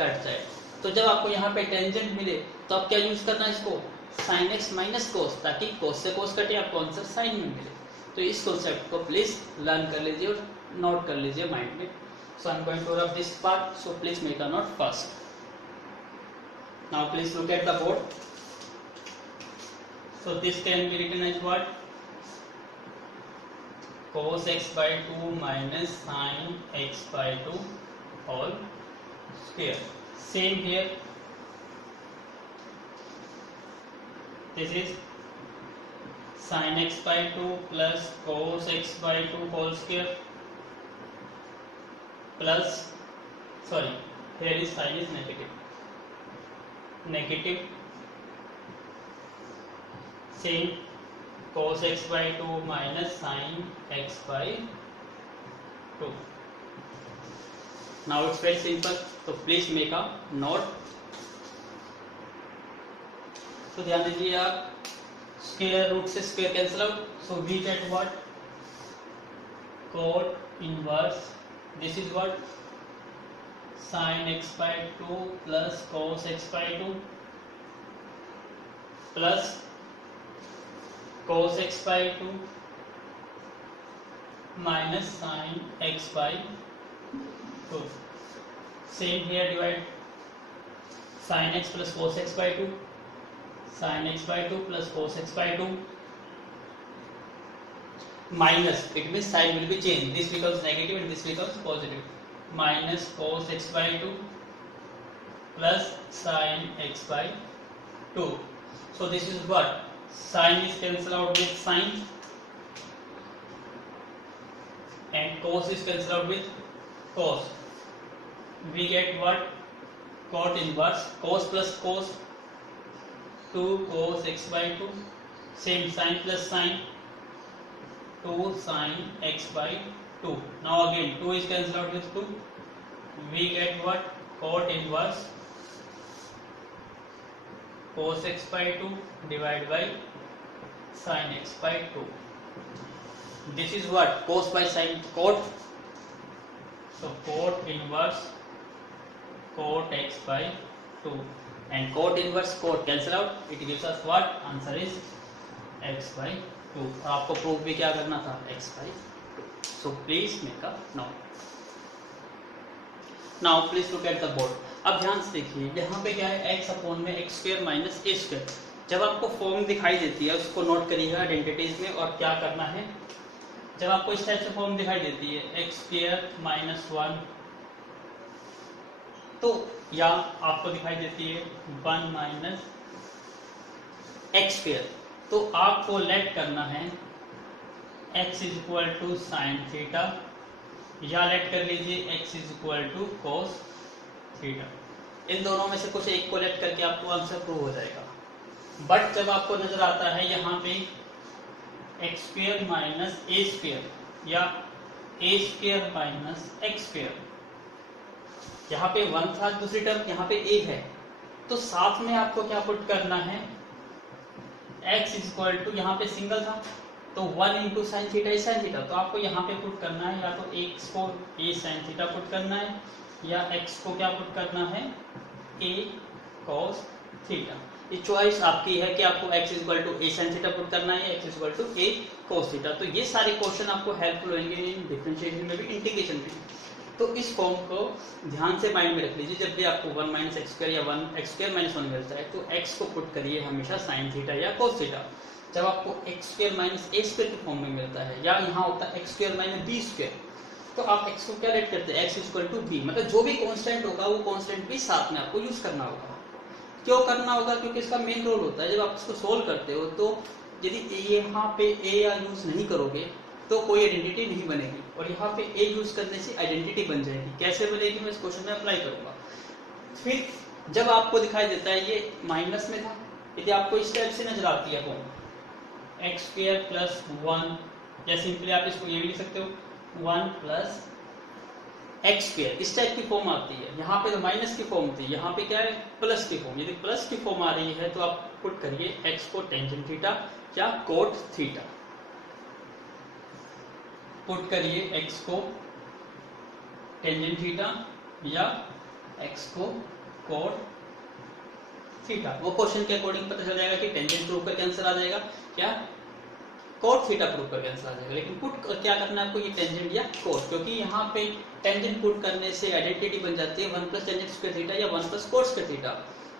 कट जाए। तो जब आपको यहाँ पे टेंजेंट मिले तो आप क्या यूज करना है इसको, sin x माइनस cos, ताकि cos से cos कटे, आपको आंसर साइन में मिले। तो इस कॉन्सेप्ट को प्लीज लर्न कर लीजिए और नोट कर लीजिए माइंड में। So I am going to rub this part, so please make a note first. Now please look at the board. So this can be written as what, cos x by 2 minus sin x by 2 whole square. Same here. This is sin x by 2 plus cos x by 2 whole square plus, sorry, here is sign is negative, same cos x by 2 minus sin x by 2. Now it's very simple, so please make a note. तो ध्यान दीजिए आप, square root से square cancel out, so we get what, cot inverse, this is what, sin x by 2 plus cos x by 2 plus cos x by 2 minus sin x by 2. Same here, divide sin x plus cos x by 2, sin x by 2 plus cos x by 2 minus, it means sign will be changed, this becomes negative and this becomes positive, minus cos x by 2 plus sin x by 2. So this is what, sin is cancelled out with sin and cos is cancelled out with cos. We get what, cot inverse, cos plus cos, 2 cos x by 2, same sin plus sin, 2 sin x by 2. Now again 2 is cancelled out with 2, we get what, cot inverse cos x by 2 divided by sin x by 2. This is what, cos by sin cot, so cot inverse cot x by 2 and cot inverse cot cancel out, it gives us what, answer is x by 2. और आपको proof भी क्या करना था, x by 2. So please make a note. Now please look at the board. अब ध्यान से देखिए, यहाँ पे क्या है, x अपॉन में x square minus a square. जब आपको फॉर्म दिखाई देती है उसको नोट करिएगा आइडेंटिटीज में, और क्या करना है, जब आपको इस टाइप से फॉर्म दिखाई देती है x स्क्वायर माइनस 1, तो या आपको दिखाई देती है 1 माइनस x स्क्वायर, तो आपको लेट करना है x is equal to sine theta, या लेट कर लीजिए x is equal to cos theta. इन दोनों में से कुछ एक को लेट करके आपको आंसर प्रूव हो जाएगा। बट जब आपको नजर आता है यहाँ पे एक्स स्क्वायर माइनस ए स्क्वायर या A square minus x square, यहाँ पे 1 था, दूसरी टर्म यहाँ पे a है, तो साथ में आपको क्या पुट करना है, x इज इक्वल टू, यहाँ पे सिंगल था तो 1 into sine theta is sine theta, तो आपको यहाँ पे पुट करना है, या तो x को a साइन थीटा पुट करना है, या x को क्या पुट करना है, a cos थीटा। ये चॉइस आपकी है कि आपको x is equal to a sine theta put करना है, x is equal to a cos theta. तो ये सारे क्वेश्चन आपको हेल्पफुल होंगे इन डिफरेंशिएशन में भी, इंटीग्रेशन में। तो इस फॉर्म को ध्यान से माइंड में रख लीजिए, जब भी आपको 1 माइनस एक्स स्क्वायर या 1 एक्स स्क्वायर माइनस 1 मिलता है तो x को पुट करिए हमेशा साइन थीटा या cos थीटा। जब आपको एक्स स्क्वायर माइनस ए स्क्वायर के फॉर्म में मिलता है, या यहाँ होता है x square minus B square, तो आप x को क्या लेट करते हैं, x इक्वल टू बी, मतलब जो भी कांस्टेंट होगा वो कांस्टेंट भी साथ में आपको यूज करना होगा। क्यों करना होगा, क्योंकि इसका मेन रोल होता है, जब आप इसको सोल्व करते हो तो यदि यहाँ पे a या यूज नहीं करोगे तो कोई आइडेंटिटी नहीं बनेगी, और यहाँ पे ए यूज करने से आइडेंटिटी बन जाएगी। कैसे बनेगी मैं इस क्वेश्चन में अप्लाई करूंगा। फिर जब आपको दिखाई देता है ये माइनस में था, यदि आपको इस टाइप से नजर आती है फॉर्म एक्स स्क्वायर प्लस 1, या सिंपली आप इसको ये भी लिख सकते हो 1 प्लस एक्स स्क्वायर, इस टाइप की फॉर्म आती है। यहाँ पे तो माइनस की फॉर्म थी, यहाँ पे क्या है प्लस की फॉर्म। यदि प्लस की फॉर्म आ रही है तो आप पुट करिए एक्स को टेंजेंट थीटा या कोट थीटा, पुट करिए एक्स को टेंजेंट थीटा या एक्स को कोट थीटा। वो क्वेश्चन के अकॉर्डिंग पता चल जाएगा कि टेंजेंट प्रूव करके आंसर आ जाएगा, क्या कोट थीटा प्रूव करके आंसर आ जाएगा। लेकिन पुट क्या करना है आपको, ये टेंजेंट या कोट, क्योंकि यहाँ पे टेंजेंट पुट करने से आइडेंटिटी बन जाती है 1 प्लस टेंजेंट स्क्वायर थीटा या 1 प्लस कोट स्क्वायर थीटा,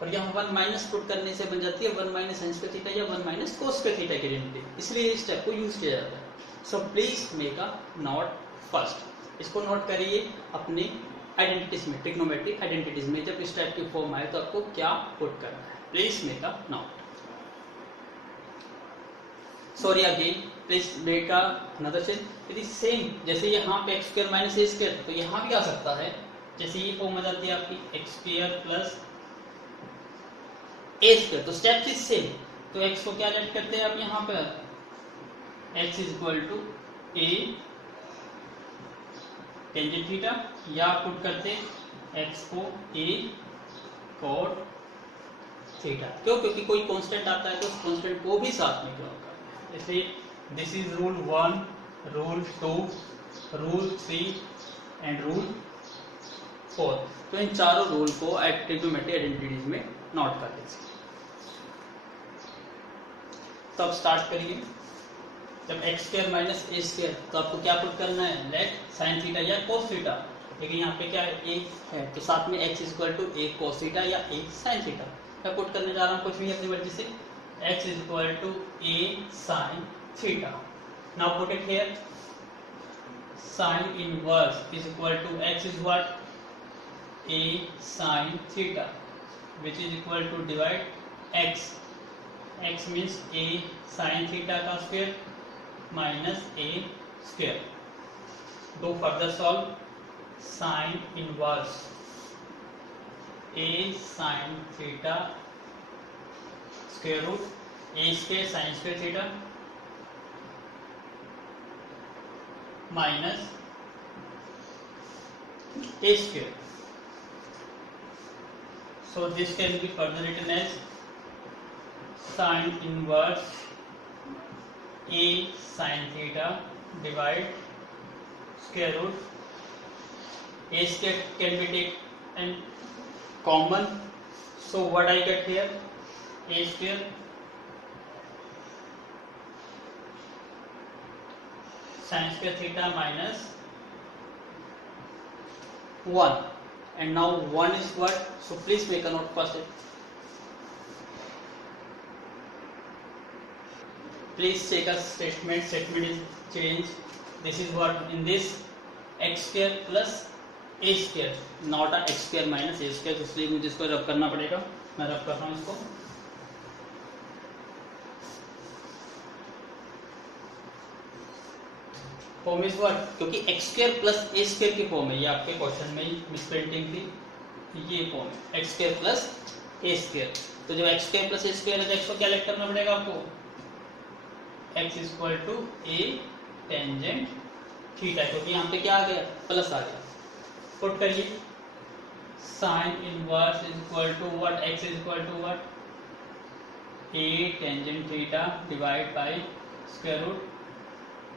और यहाँ 1 माइनस पुट करने से बन जाती है 1 माइनस साइन स्क्वायर थीटा या 1 माइनस कोस स्क्वायर थीटा की आइडेंटिटी, इसलिए इस स्टेप को यूज किया जाता है। सो please make a note first, इसको नोट करिए अपनी आइडेंटिटीज में, ट्रिग्नोमेट्रिक आइडेंटिटीज में जब इस टाइप की फॉर्म आए तो आपको क्या पुट करना है, please make a note. Sorry again, please make another change. यदि सेम जैसे यहाँ पे एक्स स्क्वायर माइनस ए स्क्वायर, तो यहाँ भी आ सकता है, जैसे ये फॉर्म आ जाती है आपकी एक्स स्क्वायर प्लस ए स्क्वायर, तो स्टेप इज सेम। तो एक्स को क्या लेट करते हैं आप यहाँ पर, x is equal to a tangent theta, या पुट करते एक्स को ए कोट थीटा। क्यों? क्योंकि कोई कांस्टेंट आता है तो उस कांस्टेंट को भी साथ में जोड़ करना है। इसलिए this is rule 1, rule 2, rule 3 and rule 4। तो इन चारों रूल को ट्रिग्नोमेट्रिक आइडेंटिटीज में नोट कर लीजिए। तो अब स्टार्ट करिए। जब एक्स स्क्वायर माइनस ए स्क्वायर, तो आपको क्या पुट करना है, लेट साइन थीटा या कोस थीटा। लेकिन यहाँ पे क्या है, ए है, तो साथ में x is equal to A cos theta या ए साइन थीटा। मैं पुट करने जा रहा हूँ कुछ भी अपनी मर्जी से, x is equal to A sine theta. Now put it here, sine inverse is equal to x is what, A sine theta, which is equal to divide x, x means A sine theta का square minus A square. Do further solve, sine inverse A sine theta square root a square sine square theta minus A square. So this can be further written as sin inverse a sin theta divide square root a square can be taken common. So what I get here, a square sin square theta minus 1, and now 1 is what, so please make a note first. Please take a statement is changed. This is what, in this x square plus a square, not a x square minus a square, इसलिए मुझे इसको रब करना पड़ेगा। मैं रब कर रहा हूँ इसको। फॉर्म इज व्हाट, क्योंकि एक्स स्क्वायर प्लस ए स्क्वायर की फॉर्म है, ये आपके क्वेश्चन में ही मिसप्रिंटिंग थी, ये फॉर्म है एक्स स्क्वायर प्लस ए स्क्वायर। तो जब एक्स स्क्वायर प्लस ए स्क्वायर है तो एक्स को क्या लेट करना पड़ेगा आपको, x is equal to a tangent theta, क्योंकि यहाँ पे क्या आ गया, प्लस आ गया। पुट करिए, sine inverse is equal to what, x is equal to what, a tangent theta divide by square root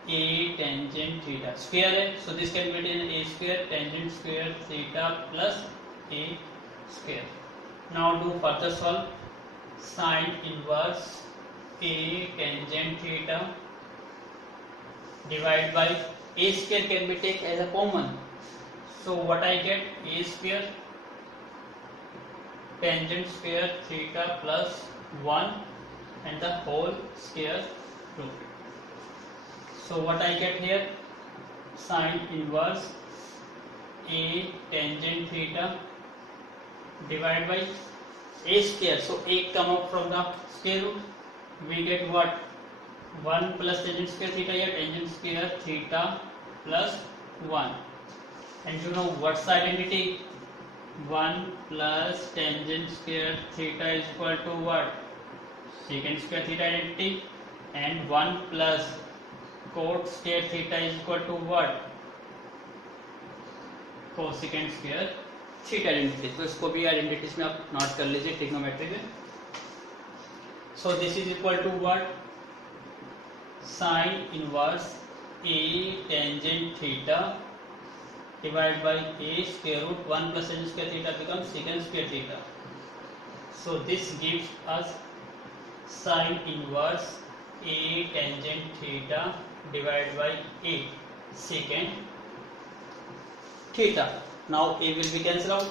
a tangent theta, square है, so this can be written a square tangent square theta plus a square. Now do further solve, sin inverse a tangent theta divided by a square can be taken as a common, so what I get, a square tangent square theta plus 1 and the whole square root. So what I get here, sin inverse a tangent theta divided by a square, so a come out from the square root, we get what, 1 plus tangent square theta या tangent square theta plus 1. And you know what's the identity? 1 plus tangent square theta is equal to what? Secant square theta identity. And 1 plus cot square theta is equal to what? Cosecant square theta identity. तो इसको भी identities में आप note कर लीजिए trigonometry में. So this is equal to what? Sin inverse A tangent theta divided by A square root 1 plus tangent square theta becomes secant square theta. So this gives us sin inverse A tangent theta divided by A secant theta. Now A will be cancelled out.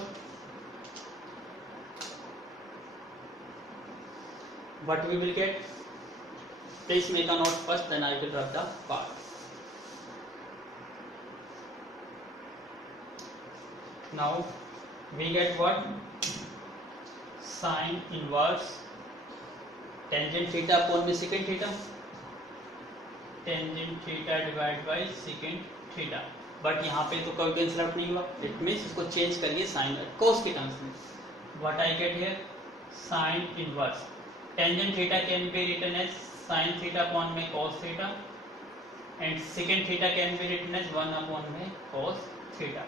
What we will get? Please make a note first, then I will rub the part. Now we get what? Sin inverse tangent theta upon में secant theta. Tangent theta divided by secant theta. But यहाँ पे तो कोई cancel out नहीं हुआ. It means इसको change करिए sine cos के टर्म्स में. What I get here? Sine inverse tangent theta can be written as sine theta upon में cos theta and secant theta can be written as 1 upon में cos theta.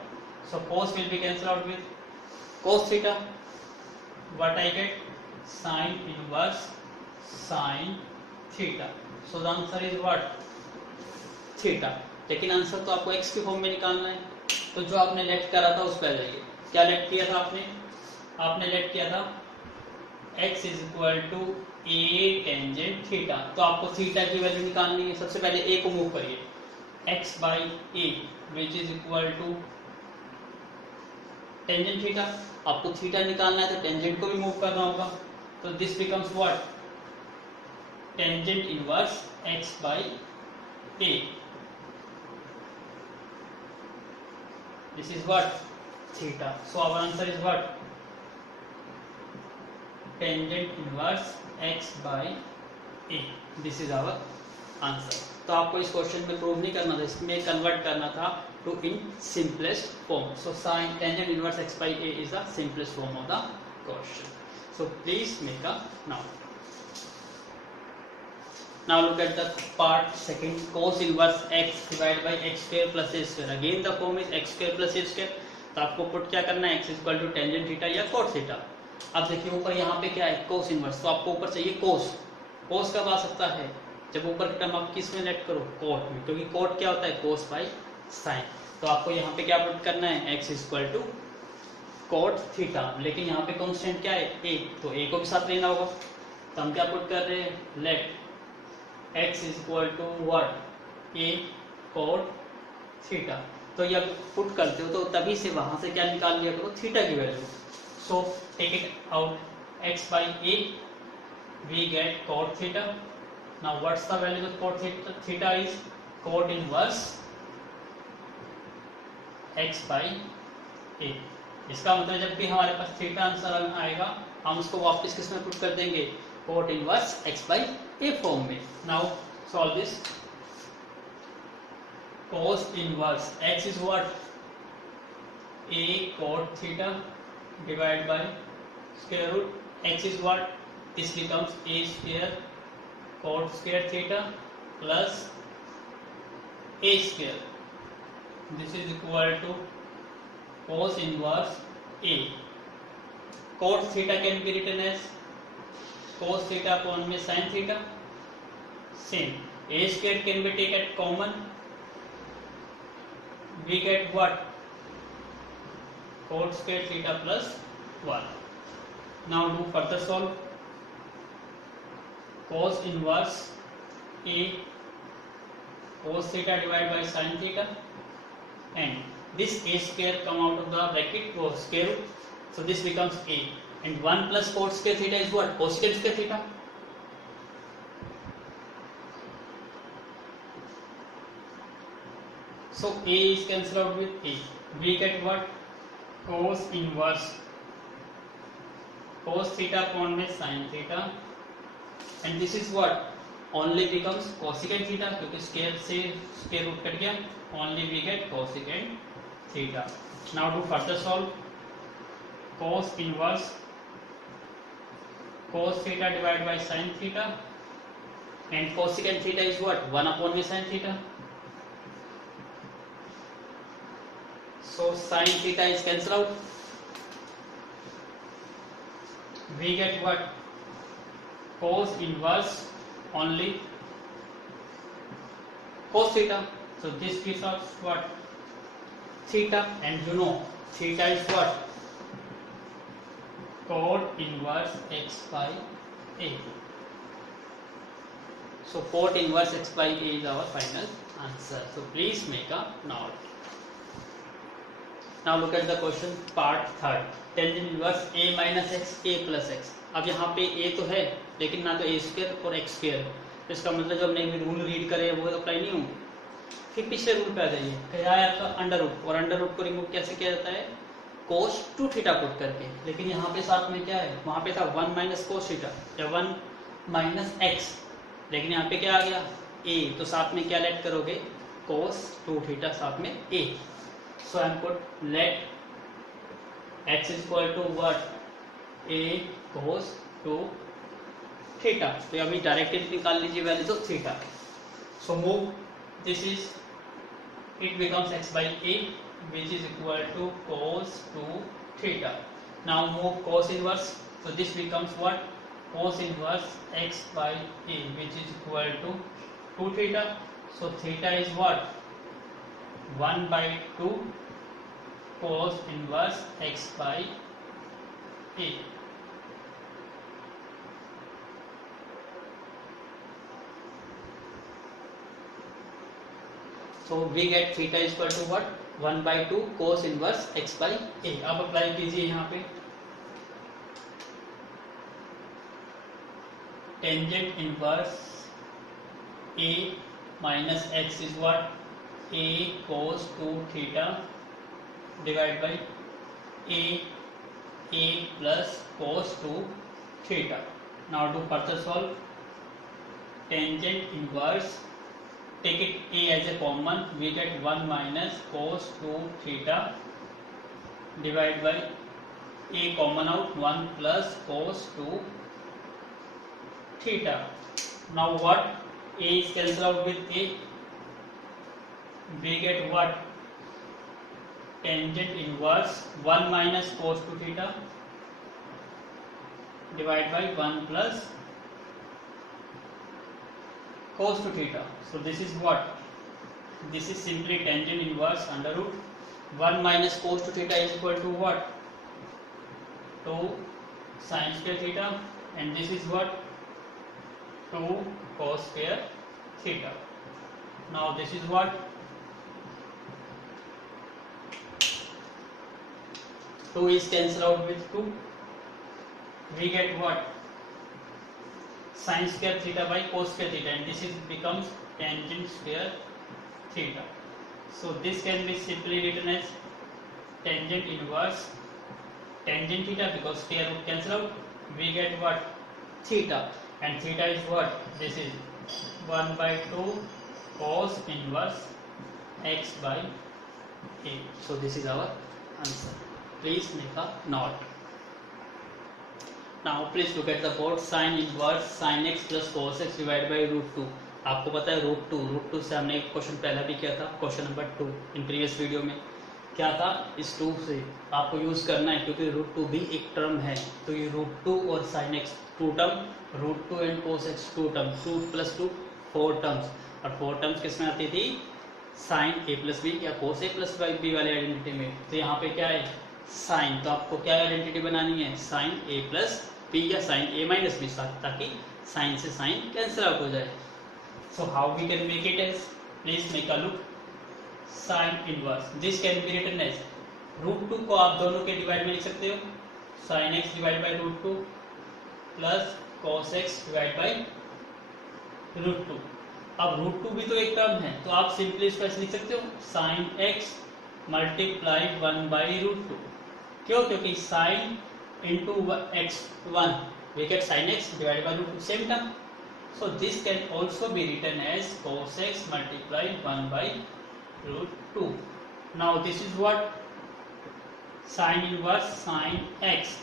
So cos will be cancel out with cos theta. What I get? Sine inverse sine theta. So the answer is what? Theta. लेकिन answer तो आपको x की form में निकालना है. तो जो आपने लेट करा था उस पर जाइए. क्या लेट किया था आपने? आपने लेट किया था x is equal to a tangent theta. तो आपको थीटा की वैल्यू निकालनी है. सबसे पहले a को मूव करिए. x by a which is equal to tangent theta. आपको थीटा निकालना है तो टेंजेंट को भी मूव करना होगा. तो this becomes what? Tangent inverse x by a. This is what? Theta. So our answer is what? Tangent inverse x by a. This is our answer. तो आपको इस क्वेश्चन में प्रूव नहीं करना था, इसमें कन्वर्ट करना था to in simplest form. So sine tangent inverse x by a is the simplest form of the question. So please make a note. Now look at the part second. Cos inverse x divided by x square plus a square. Again the form is x square plus a square. तो आपको put क्या करना है? x is equal to tangent theta या cot theta. अब देखिए ऊपर यहाँ पे क्या है? cos inverse. तो आपको ऊपर चाहिए cos. cos कब आ सकता है? जब ऊपर की टर्म आप किस में लेट करो? cot में. क्योंकि cot क्या होता है? cos by sin. तो आपको यहाँ पे क्या पुट करना है? x is equal to cot theta. लेकिन यहाँ पे कॉन्स्टेंट क्या है? a. तो a को भी साथ लेना होगा. तो हम क्या पुट कर रहे हैं? Let x is equal to what? a cot theta. तो ये पुट करते हो तो तभी से वहां से क्या निकाल लिया करो? थीटा की value. So take it out. x by a we get cot theta. Now what's the value of cot theta? Theta is cot inverse x by a. इसका मतलब जब भी हमारे पास थीटा आंसर आएगा हम उसको वापस किस में पुट कर देंगे? cot inverse x by a form में. Now solve this. Cos inverse x is what? a cot theta divided by square root x is what? This becomes a square cot square theta plus a square. This is equal to cos inverse a. Cot theta can be written as cos theta upon में sin theta. Same. A square can be taken common. We get what? Cot square theta plus 1. Now do further solve. Cos inverse a cos theta divided by sin theta, and this a square come out of the bracket or square root. So this becomes a, and 1 plus cot square theta is what? Cosecant square theta. So a is cancelled out with a. We get what? Cos inverse cos theta upon में sin theta, and this is what? only becomes cosecant theta, क्योंकि square से square root cut गया, only we get cosecant theta. Now to further solve, cos inverse cos theta divided by sin theta, and cosecant theta is what? 1 upon v sin theta. So sin theta is cancelled out. We get what? Cos inverse only cos theta. So this gives us what? Theta, and you know theta is what? Cot inverse x by a. So cot inverse x by a is our final answer. So please make a note. Now look at the question part third. Tangent inverse a minus x a plus x. अब यहाँ पे a तो है लेकिन ना तो a square और x square, इसका मतलब जो हमने रूल रीड करे वो अप्लाई नहीं होंगे. फिर पिछले रूल पे आ जाइए, क्या है आपका अंडर रूट, और अंडर रूट को रिमूव कैसे किया जाता है? cos 2 थीटा पुट करके. लेकिन यहाँ पे साथ में क्या है? वहाँ पे था 1 माइनस cos थीटा या 1 माइनस x, लेकिन यहाँ पे क्या आ गया? a, तो साथ में क्या लेट करोगे? cos 2 थीटा साथ में a. So I put let x is equal to what? a cos 2 theta. तो अभी डायरेक्टली निकाल लीजिए values of theta. So move this is, it becomes x by a which is equal to cos 2 theta. Now move cos inverse. So this becomes what? Cos inverse x by a which is equal to 2 theta. So theta is what? 1 by 2 cos inverse x by a. So we get theta is equal to what? 1 by 2 cos inverse x by a. अब apply कीजिए यहाँ पे. Tangent inverse a minus x is what? a cos 2 theta divided by a plus cos 2 theta. Now to further solve, tangent inverse, take it a as a common, we get 1 minus cos 2 theta divided by a common out, 1 plus cos 2 theta. Now what? A is cancelled out with a, we get what? Tangent inverse 1 minus cos 2 theta divided by 1 plus cos 2 theta. So this is what? This is simply tangent inverse under root 1 minus cos 2 theta is equal to what? 2 sin square theta, and this is what? 2 cos square theta. Now this is what? 2 is cancelled out with 2. We get what? Sin square theta by cos square theta, and this is becomes tangent square theta. So this can be simply written as tangent inverse tangent theta, because square root cancel out. We get what? Theta, and theta is what? This is 1 by 2 cos inverse x by a. So this is our answer. Please make a note. Now please look at the board. Sin inverse sin x plus cos x divided by root 2. आपको पता है root two से हमने एक question पहला भी किया था, question number 2 in previous video में. क्या था? इस 2 से आपको यूज करना है, क्योंकि रूट 2 भी एक टर्म है. तो ये रूट 2 और sin x 2 term, root 2 and cos x 2 term, 2 plus 2 4 terms. और 4 टर्म्स किसमें आती थी? sin a प्लस बी या cos a प्लस बी वाले आइडेंटिटी में. तो यहाँ पे क्या है? साइन. तो आपको क्या आइडेंटिटी बनानी है? साइन a प्लस बी या साइन a माइनस बी, ताकि साइन से साइन कैंसिल आउट हो जाए. So how we can make it as? Please make a look. Sin inverse. This can be written as root 2 को आप दोनों के divide में लिख सकते हो. Sin x divide by root 2 plus cos x divide by root 2. अब root 2 भी तो एक टर्म है, तो आप सिंपली इसका लिख सकते हो sin x multiply 1 by root 2. क्यों? क्योंकि sin into x 1 we get sin x divide by root 2, same term. So this can also be written as cos x multiplied 1 by root 2. Now this is what? Sin inverse sin x.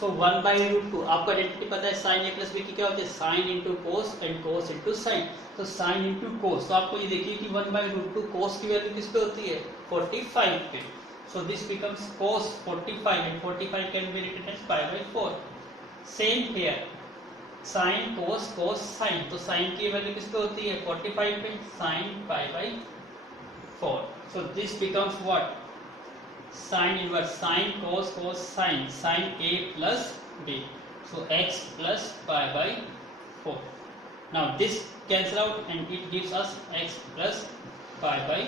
So 1 by root 2, आपका identity पता है sin a plus b की क्या होती है? sin into cos and cos into sin. तो sin into cos, तो आपको ये देखिए कि 1 by root 2 cos की वैल्यू किस पे होती है? 45 पे. So this becomes cos 45 and 45 can be written as pi by 4. Same here, sin cos cos sin, तो sin की वैल्यू किस पे होती है? 45 पे, sin pi by 4. So this becomes what? Sin inverse sin cos cos sin sin a plus b. So x plus pi by 4. Now this cancel out and it gives us x plus pi by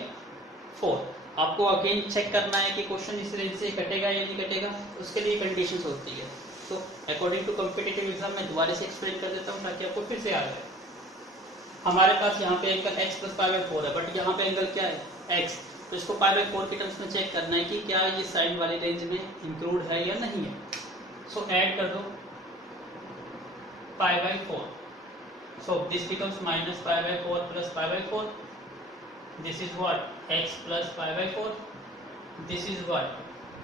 4. आपको again check करना है कि question इस range से कटेगा या नहीं कटेगा, उसके लिए कंडीशंस होती है. तो अकॉर्डिंग टू कॉम्पिटिटिव एग्जाम में दोबारा से एक्सप्लेन कर देता हूँ ताकि आपको फिर से आ जाए. हमारे पास यहाँ पे angle x plus pi by 4 है, बट यहाँ पे एंगल क्या है? x. तो इसको पाई बाई 4 के टर्म्स में चेक करना है कि क्या ये साइन वाली रेंज में इंक्लूड है या नहीं है. सो ऐड कर दो पाई by 4. So this becomes minus pi by 4 plus pi by 4. This is what? x plus pi by 4. This is what?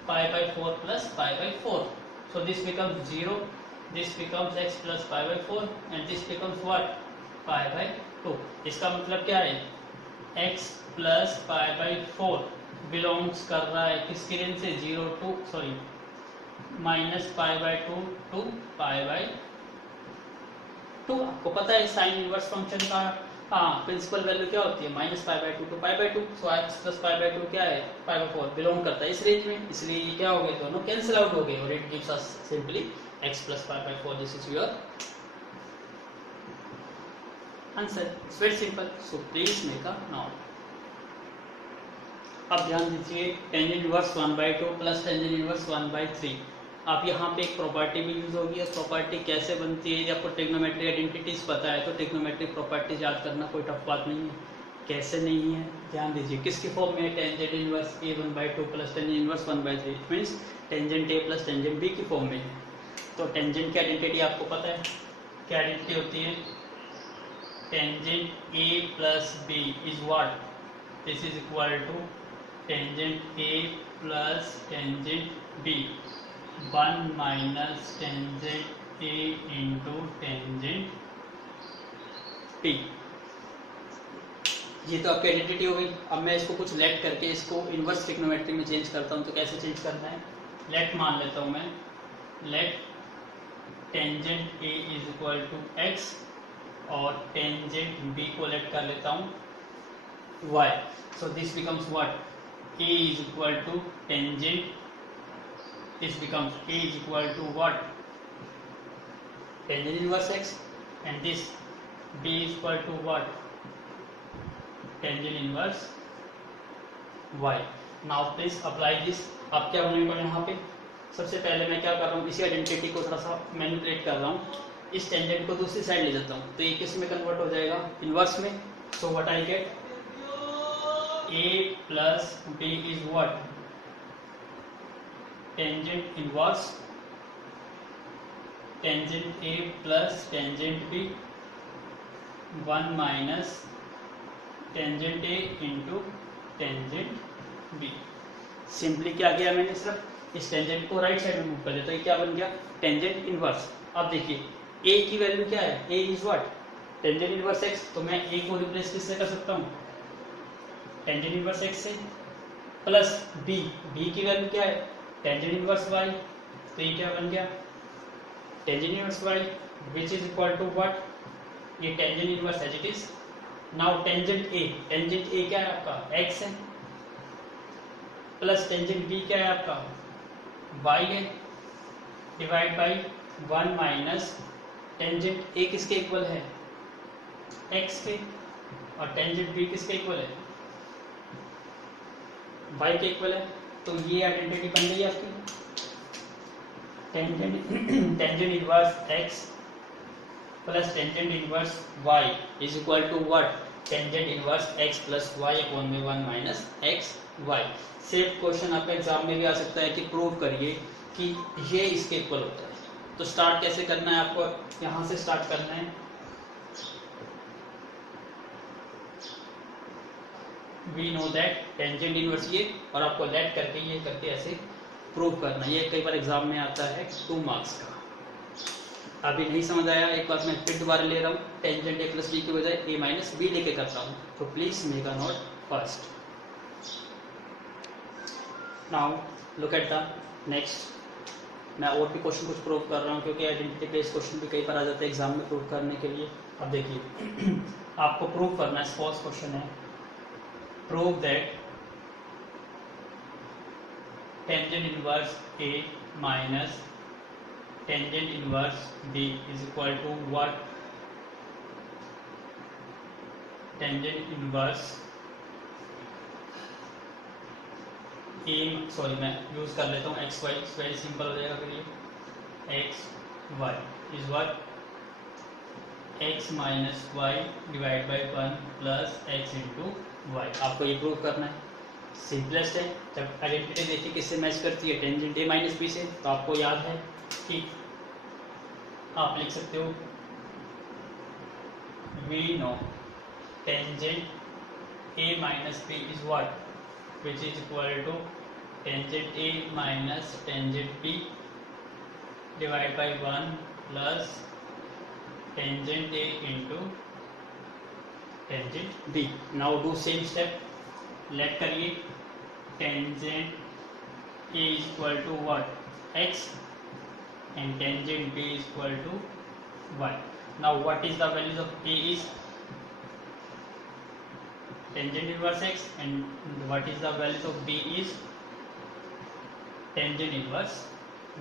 Pi by 4 plus pi by 4. So this becomes 0. This becomes x plus pi by 4 and this becomes what? Pi by 2. इसका मतलब क्या है? x plus pi by 4 belongs कर रहा है किसकी range से? 0 to sorry minus pi by 2 to pi by 2. आपको पता है साइन इनवर्स फंक्शन का प्रिंसिपल वैल्यू क्या होती है? Minus pi by 2 to pi by 2. So x plus pi by 2 क्या है? पाई बाई 4 बिलोंग करता है इस रेंज में, इसलिए ये क्या हो गए? दोनों कैंसिल आउट हो गए और it gives us simply x plus pi by 4. This is your answer. It's very simple. So please make a note. अब ध्यान दीजिए, tangent inverse 1 by 2 plus tangent inverse 1 by 3. अब यहाँ पे एक प्रॉपर्टी भी यूज होगी. प्रॉपर्टी कैसे बनती है? आपको ट्रिग्नोमेट्रिक आइडेंटिटीज पता है तो ट्रिग्नोमेट्रिक प्रॉपर्टीज याद करना कोई टफ बात नहीं है. कैसे नहीं है? ध्यान दीजिए, किसकी फॉर्म में? Tangent inverse a 1 by 2 plus tangent inverse 1 by 3. It means tangent a plus tangent b की फॉर्म में है. तो टेंजेंट की आइडेंटिटी आपको पता है क्या आइडेंटिटी होती है? Tangent a plus b is what? This is equal to tangent a plus tangent b 1 minus tangent a into tangent b. ये तो आपकी आइडेंटिटी हो गई. अब मैं इसको कुछ लेट करके इसको इनवर्स ट्रिग्नोमेट्री में चेंज करता हूँ. तो कैसे चेंज करना है? लेट मान लेता हूँ मैं. Let tangent a is equal to x और टेंजेंट b को लेट कर लेता हूँ y. So this becomes what? a is equal to tangent, this becomes a is equal to what? Tangent inverse x, and this b is equal to what? Tangent inverse y. Now please apply this. अब क्या होने वाला है यहाँ पे? सबसे पहले मैं क्या कर रहा हूँ, इसी आइडेंटिटी को थोड़ा सा मैनिपुलेट कर रहा हूँ. इस टेंजेंट को दूसरी साइड ले जाता हूँ तो ये किस में कन्वर्ट हो जाएगा? इनवर्स में. So what I gate? a plus b is what? Tangent inverse tangent a plus tangent b 1 minus tangent a into tangent b. Simply क्या किया मैंने? सिर्फ इस टेंजेंट को राइट साइड में मूव कर दिया तो ये क्या बन गया? Tangent inverse. अब देखिए a की वैल्यू क्या है? a is what? Tangent inverse x. तो मैं a को रिप्लेस किससे कर सकता हूँ? टेंजेंट इनवर्स x से. प्लस b की वैल्यू क्या है? Tangent inverse y. तो ये क्या बन गया? Tangent inverse y which is equal to what? ये tangent inverse as it is. Now tangent a क्या है आपका? x है. प्लस टेंजेंट b क्या है आपका? y है. Divide by 1 minus tangent a किसके इक्वल है? x के. और टेंजेंट b किसके इक्वल है? y के इक्वल है. तो ये आइडेंटिटी बन गई आपकी. Tangent inverse x plus tangent inverse y is equal to what? Tangent inverse x plus y upon में 1 minus x y. Same question आपका एग्जाम में भी आ सकता है कि प्रूव करिए कि ये इसके इक्वल होता है. तो स्टार्ट कैसे करना है आपको? यहाँ से स्टार्ट करना है. We know that tangent inverse ये, और आपको लेट करके ये करके ऐसे प्रूव करना। ये कई बार एग्जाम में आता है 2 मार्क्स का। अभी नहीं समझ आया, एक बार मैं फिर दोबारा ले रहा हूँ, टेंजेंट ए प्लस बी की बजाय ए माइनस बी लेके करता हूँ, तो please make a note first. Now look at the next. मैं और भी क्वेश्चन कुछ प्रूव कर रहा हूँ, क्योंकि आइडेंटिटी बेस्ड क्वेश्चन भी कई बार आ जाते हैं एग्जाम में प्रूव करने के लिए। अब देखिए आपको प्रूव करना है, फर्स्ट क्वेश्चन है prove that tangent inverse a minus tangent inverse b is equal to what. Tangent inverse a, sorry मैं यूज कर लेता हूँ एक्स वाई, वेरी सिंपल हो जाएगा फिर ये। X y is what x minus y divide by 1 plus x into y. आपको ये प्रूव करना है, सिंपलेस्ट है। जब आइडेंटिटी देखिए किससे मैच करती है, टेंजेंट ए माइनस बी से, तो आपको याद है कि आप लिख सकते हो we know tangent A minus b is what which is equal to tangent A minus tangent B divided by 1 plus tangent A into tangent B. Now do same step. Let करिए tangent A is equal to what? X and tangent B is equal to y. Now what is the values of A is tangent inverse x and what is the values of b is tangent inverse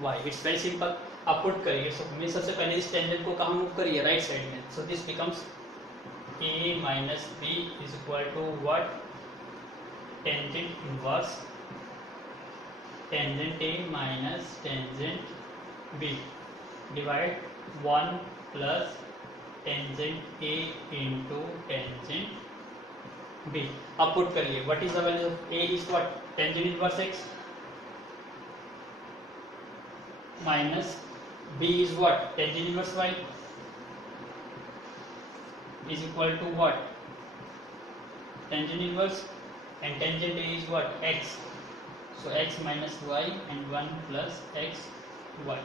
y. It's very simple. आप put करिए। सो मैं सबसे पहले इस tangent को कहाँ move करिए, right side में। So this becomes a minus b is equal to what tangent inverse tangent a minus tangent b divide 1 plus tangent a into tangent b। अब पुट करिए what is the value of a is what tangent inverse x minus b is what tangent inverse y is equal to what tangent inverse and tangent a is what x। So x minus y and 1 plus x y।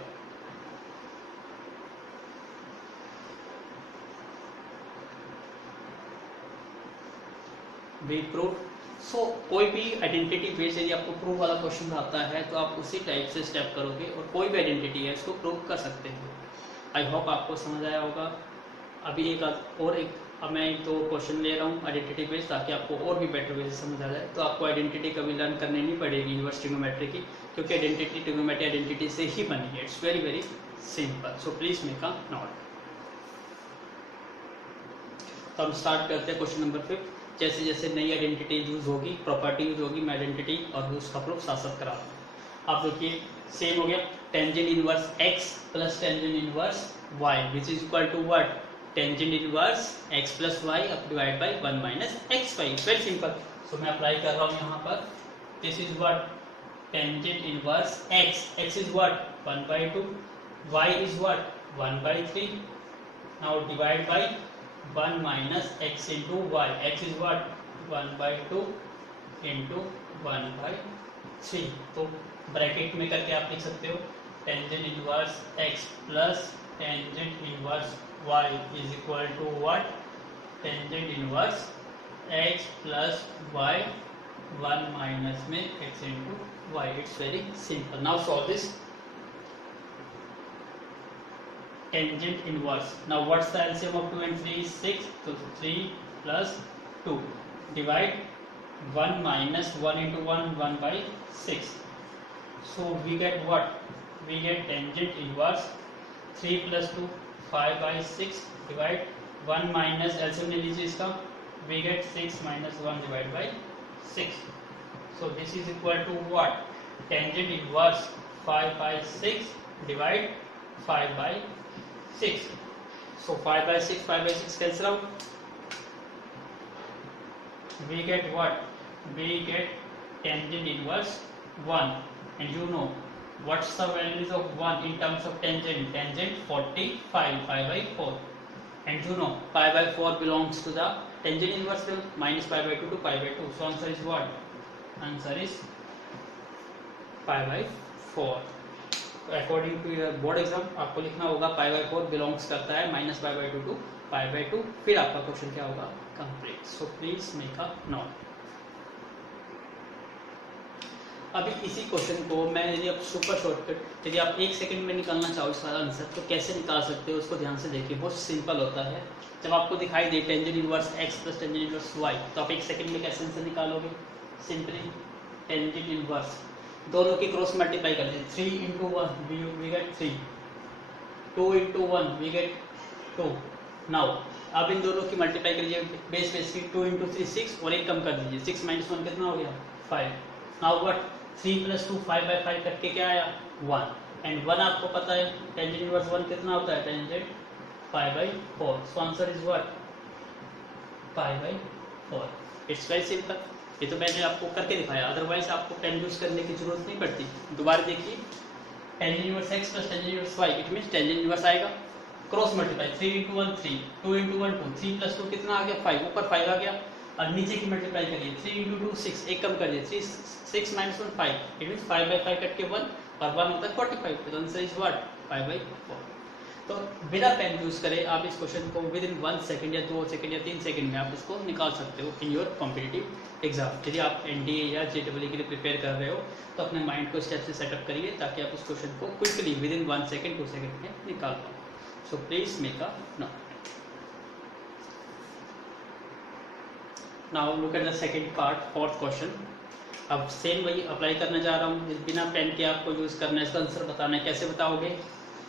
We prove. So कोई भी identity based यदि आपको prove वाला question आता है तो आप उसी टाइप से स्टेप करोगे और कोई भी आइडेंटिटी है इसको प्रूव कर सकते हैं। आई होप आपको समझ आया होगा। अभी अब मैं तो क्वेश्चन ले रहा हूँ आइडेंटिटी बेस्ड, ताकि आपको और भी बेटर वे से समझ आ जाए। तो आपको आइडेंटिटी कभी लर्न करनी नहीं पड़ेगी इनवर्स ट्रिग्नोमेट्री की, क्योंकि आइडेंटिटी ट्रिग्नोमेट्री आइडेंटिटी से ही बनी है। It's very very simple. So please make a note. तो हम स्टार्ट करते हैं क्वेश्चन नंबर 5। जैसे जैसे नई आइडेंटिटी यूज होगी, प्रॉपर्टी यूज होगी, मैं आइडेंटिटी और उसका प्रूफ साथ साथ करा दूँ। आप देखिए सेम हो गया tangent inverse x plus tangent inverse y which is equal to what tangent inverse x plus y अब divide by 1 minus x y. Very simple. So मैं अप्लाई कर रहा हूँ यहाँ पर। This is what tangent inverse x is what 1/2, y is what 1/3। Now divide by 1 minus x into y. X is what 1/2 into 1/3। तो bracket में करके आप लिख सकते हो tangent inverse x plus tangent inverse y is equal to what tangent inverse x plus y 1 minus में x into y। It's very simple. Now solve this tangent inverse. Now what's the LCM of 2 and 3 is 6. So 3 plus 2 divide 1 minus 1 into 1 1 by 6. So we get what? We get tangent inverse 3 plus 2 5 by 6 divide 1 minus LCM ले लीजिए इसका, we get 6 minus 1 divided by 6. So this is equal to what? Tangent inverse 5 by 6 divide 5 by 6. So 5 by 6 cancel out. We get what? We get tangent inverse 1. And you know what's the values of 1 in terms of tangent? Tangent 45, 5 by 4. And you know pi by 4 belongs to the Tangent inverse will minus pi by 2 to pi by 2. So answer is what? Answer is pi by 4. According to your board exam आपको लिखना होगा pi by 4 belongs करता है minus pi by 2 to pi by 2. फिर आपका question क्या होगा? Complete. So please make a note. अभी इसी क्वेश्चन को मैं यदि आप सुपर शॉर्टकट यदि आप 1 सेकंड में निकालना चाहो इसका आंसर तो कैसे निकाल सकते हो उसको ध्यान से देखिए. बहुत सिंपल होता है. जब आपको दिखाई दे tangent inverse x plus tangent inverse y तो आप 1 सेकंड में कैसे आंसर निकालोगे? सिंपली टेंजेंट इनवर्स दोनों की क्रॉस मल्टीप्लाई कर दीजिए. 3 into 1 we get 3, 2 into 1 we get 2. Now अब इन दोनों की मल्टीप्लाई करिए बेस की 2 into 3 6 और एक कम कर दीजिए. 6 minus 1 कितना हो गया? 5. Now what 3 plus 2 5 by 5 cut के क्या आया? 1. एंड 1 आपको पता है टेंजेंट इनवर्स 1 कितना होता है? Tangent pi by 4. So answer is what? pi by 4. It's very simple. ये तो मैंने आपको करके दिखाया, अदरवाइज आपको टेन यूज करने की जरूरत नहीं पड़ती. दोबारा देखिए tangent inverse x plus tangent inverse y it means tangent inverse आएगा cross multiply 3 into 1 3, 2 into 1 2, 3 plus 2 कितना आ गया? 5. ऊपर 5 आ गया और नीचे की मल्टीप्लाई करिए 3 into 2 6, एक कम करिए 3 6 minus 1 5. It means 5 by 5 cut के 1 और 1 होता है 45. तो आंसर इज व्हाट? 5 by 4. तो बिना पेन यूज करे आप इस क्वेश्चन को विद इन 1 सेकंड या 2 सेकंड या 3 सेकंड में आप इसको निकाल सकते हो इन योर कॉम्पिटिटिव एग्जाम. यदि आप एनडीए या जेडब्ल्यू के लिए प्रिपेयर कर रहे हो तो अपने माइंड को स्टेप से सेटअप करिए ताकि आप इस क्वेश्चन को quickly with in 1 second 2 second में निकाल पाओ. सो please make a note. Now look at the second part, fourth question. अब सेम वही अप्लाई करने जा रहा हूँ. बिना पेन के आपको यूज करना है. इसका आंसर बताना है. कैसे बताओगे?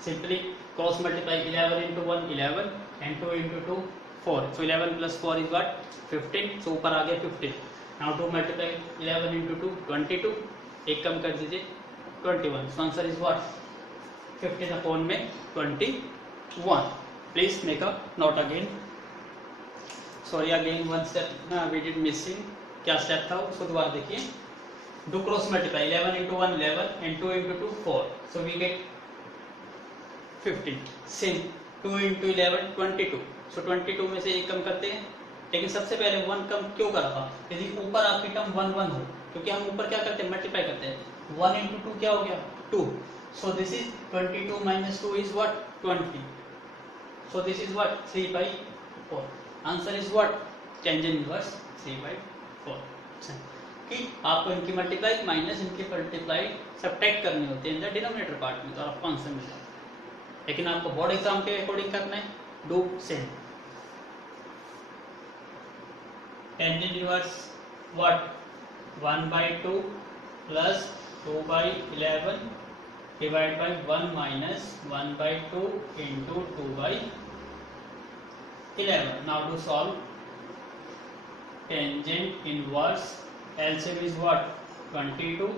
Simply cross multiply 11 into 1 11 and 2 into 2 4. So 11 plus 4 is what? 15. So ऊपर आ गया 15. Now 2 multiply 11 into 2 22. एक कम कर दीजिए 21. So answer is what? 15 upon में 21. Please make a note again. Sorry again one step we did missing. क्या step था उसको दोबारा देखिए. Do cross multiply 11 into 1 11 and 2 into 2 4. So we get 15. Same 2 into 11 22. सो 22 में से एक कम करते हैं. लेकिन सबसे पहले 1 कम क्यों करा था? यदि ऊपर आपकी टर्म 1 1 हो क्योंकि हम ऊपर क्या करते हैं? मल्टीप्लाई करते हैं. 1 into 2 क्या हो गया? 2. सो this is 22 minus 2 is what? 20. So this is what? 3 by 4. Answer is what? Tangent inverse 3 by 4. कि आपको इनकी मल्टीप्लाई माइनस इनकी मल्टीप्लाई सब्ट्रैक्ट करनी होती है इन द डिनोमिनेटर पार्ट में तो आपको आंसर मिलता है. लेकिन आपको बोर्ड एग्जाम के अकॉर्डिंग करना है. Do same. Tangent inverse what? 1 by 2 plus 2 by 11 divided by 1 minus 1 by 2 into 2 by 11. Now to solve tangent inverse LCM is what? 22.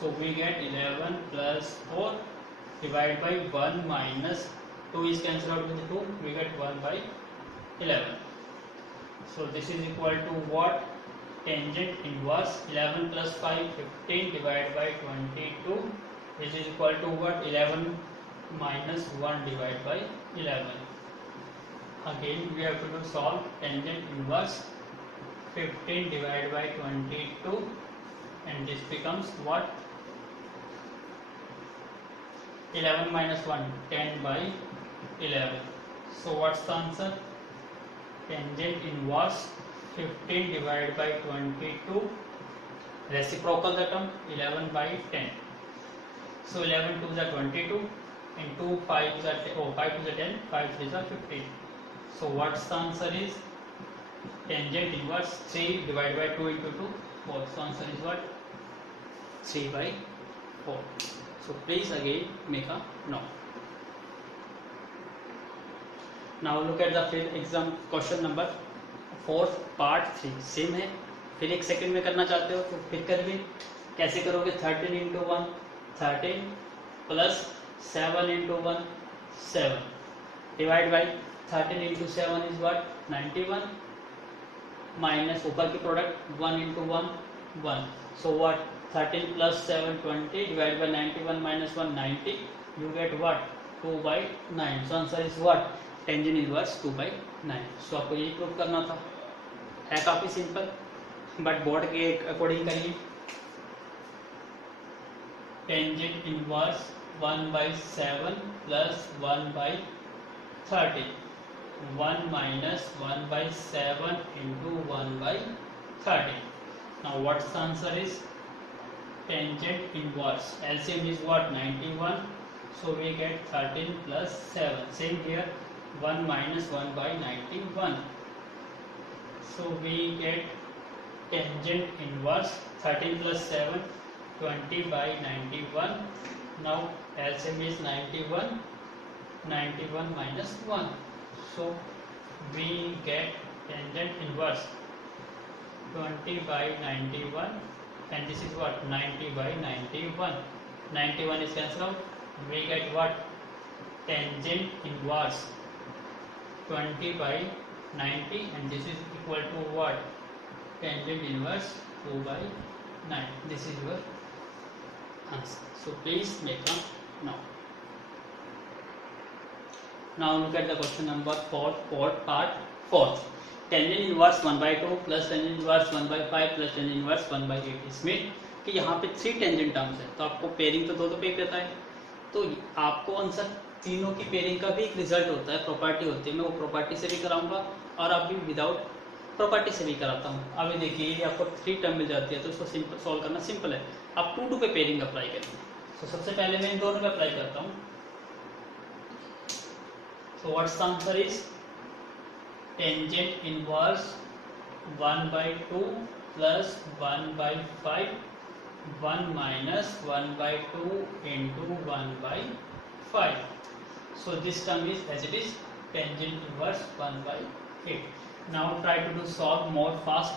So we get 11 plus 4 divided by 1 minus 2 is cancelled out with 2. We get 1 by 11. So this is equal to what? Tangent inverse 11 plus 5 15 divided by 22, which is equal to what? 11 minus 1 divided by 11. Again we have to solve tangent inverse 15 divided by 22 and this becomes what? 11 minus 1 10 by 11. So what's the answer? Tangent inverse 15 divided by 22, reciprocal the term 11 by 10. So 11 2 is 22 and 2 5 is 5 is 10, 5 3 is 15. So what's the answer is? Tangent inverse 3 divided by 2 into 2 4. So answer is what? 3 by 4. So please again make a note. Now look at the fifth exam question number 4 part 3. Same है. फिर 1 second में करना चाहते हो तो फिर करिए. कैसे करोगे? 13 into 1 13 plus 7 into 1 7 divide by 13 into 7 is what? 91 minus ऊपर की product 1 into 1 1. So what? 13 plus 7 20 divided by 91 minus 1 90. You get what? 2 by 9. So answer is what? Tangent inverse 2 by 9. So आपको यही प्रूव करना था. है काफ़ी सिंपल, बट बोर्ड के according करिए। Tangent inverse 1/7 plus 1/30, 1 minus 1/7 into 1/30. Now what's the answer is tangent inverse. LCM is what? 91. So we get 13 plus 7. Same here, 1 minus 1/91. So we get tangent inverse 13 plus 7, 20/91. Now LCM is 91. 91 minus 1. So we get tangent inverse 20/91, and this is what? 90/91. 91 is cancelled out. We get what? Tangent inverse 20/90, and this is equal to what? Tangent inverse 2/9. This is your answer. So please make a note. Now look at the question number 4, part 4. Tangent inverse 1/2 plus tangent inverse 1/5 plus tangent inverse 1/8. इसमें कि यहाँ पे 3 tangent terms है, तो आपको pairing तो दो पे देता है, तो आपको आंसर तीनों की पेयरिंग का भी एक रिजल्ट होता है, प्रॉपर्टी होती है। मैं वो प्रॉपर्टी से भी कराऊंगा और आप भी विदाउट प्रॉपर्टी से भी कराता हूँ। अभी देखिए ये आपको 3 टर्म मिल जाती है, तो इसको सिंपल सॉल्व करना सिंपल है। आप 2 पे पेयरिंग अप्लाई करेंगे। तो सबसे पहले मैं इन दोनों पे अप्लाई करता हूँ। So what's the answer is tangent inverse 1/2 plus 1/5, 1 minus 1/2 into 1/5. So this term is as it is, tangent inverse 1/8. Now try to do solve more fast.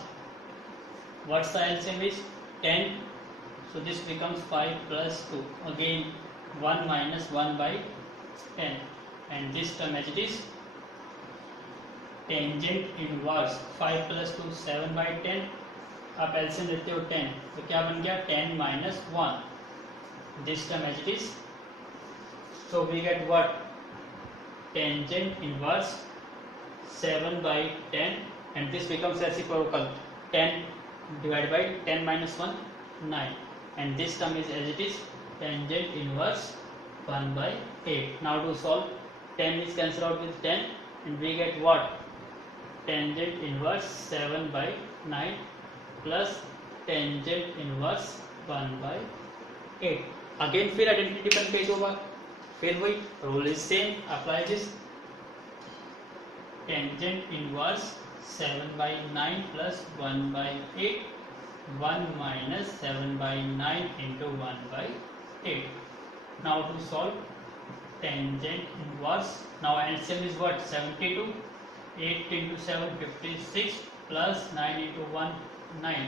What's the LCM is 10. So this becomes 5 plus 2. Again 1 minus 1/10. And this term as it is, tangent inverse 5 plus 2 7/10. आप LCM लेते हो 10, तो क्या बन गया? 10 minus 1. This term as it is, so we get what? Tangent inverse 7/10, and this becomes reciprocal. 10 divided by 10 minus 1, 9, and this term is as it is, tangent inverse 1/8. Now to solve, 10 is cancelled out with 10, and we get what? Tangent inverse 7/9 plus tangent inverse 1/8. Again फिर identity depend page होगा, फिर वही rule is same, apply this. tangent inverse 7/9 plus 1/8, 1 minus 7/9 into 1/8. Now to solve tangent inverse, now LCM is what? 72. 8 into 7 56 plus 9 into 1 9.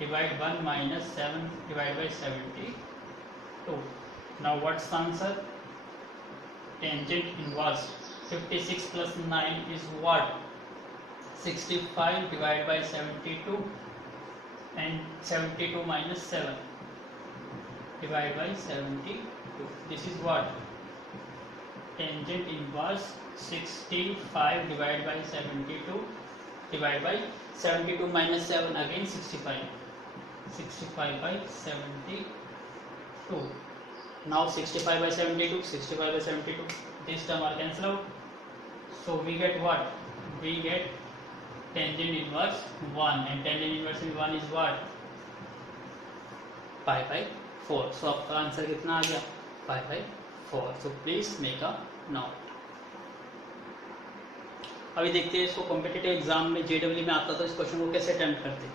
Divide 1 minus 7 divided by 72. Now what's the answer? Tangent inverse 56 plus 9 is what? 65 divided by 72, and 72 minus 7 divided by 72. This is what? Tangent inverse 65 divided by 72 divided by 72 minus 7, again 65. 65 by 72. Now 65 by 72, 65 by 72. This term are cancelled out. So we get what? We get tangent inverse 1, and tangent inverse in 1 is what? pi by 4. So आपका answer कितना आ गया? pi by 4. So please make a note. अभी देखते हैं इसको competitive exam में JW में आता, तो इस क्वेश्चन को कैसे अटेम्प्ट करते।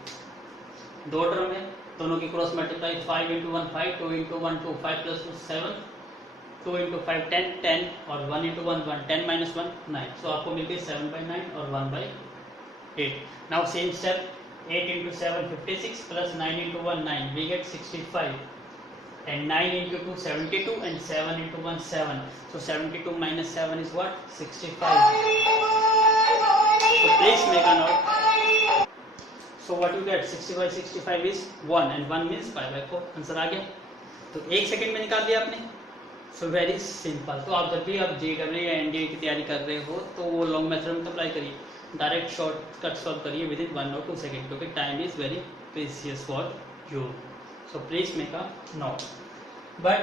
2 टर्म है, दोनों की cross multiply, 5 into 1 5, 2 into 1 2, 5 plus 2 7, 2 into 5 10 10, और 1 into 1 1, 10 minus 1 9. So आपको मिल गई 7/9 और 1/8. Now same step, 8 into 7 56 plus 9 into 1 9. We get 65, and 9 into 2 72, and 7 into 1 7. So 72 minus 7 is what? 65. So please make a note. So what you get? 65 is 1, and 1 means pi by 4. Answer आ गया, तो 1 second में निकाल दिया आपने। So very simple. तो आप जब भी आप जेडब्ल्यू या एनडीए की तैयारी कर रहे हो, तो वो लॉन्ग मेथड में तो अप्लाई करिए। डायरेक्ट शॉर्टकट सॉल्व करिए विद इन 1 और 2 सेकेंड, क्योंकि time is very precious for you. So please make a note. But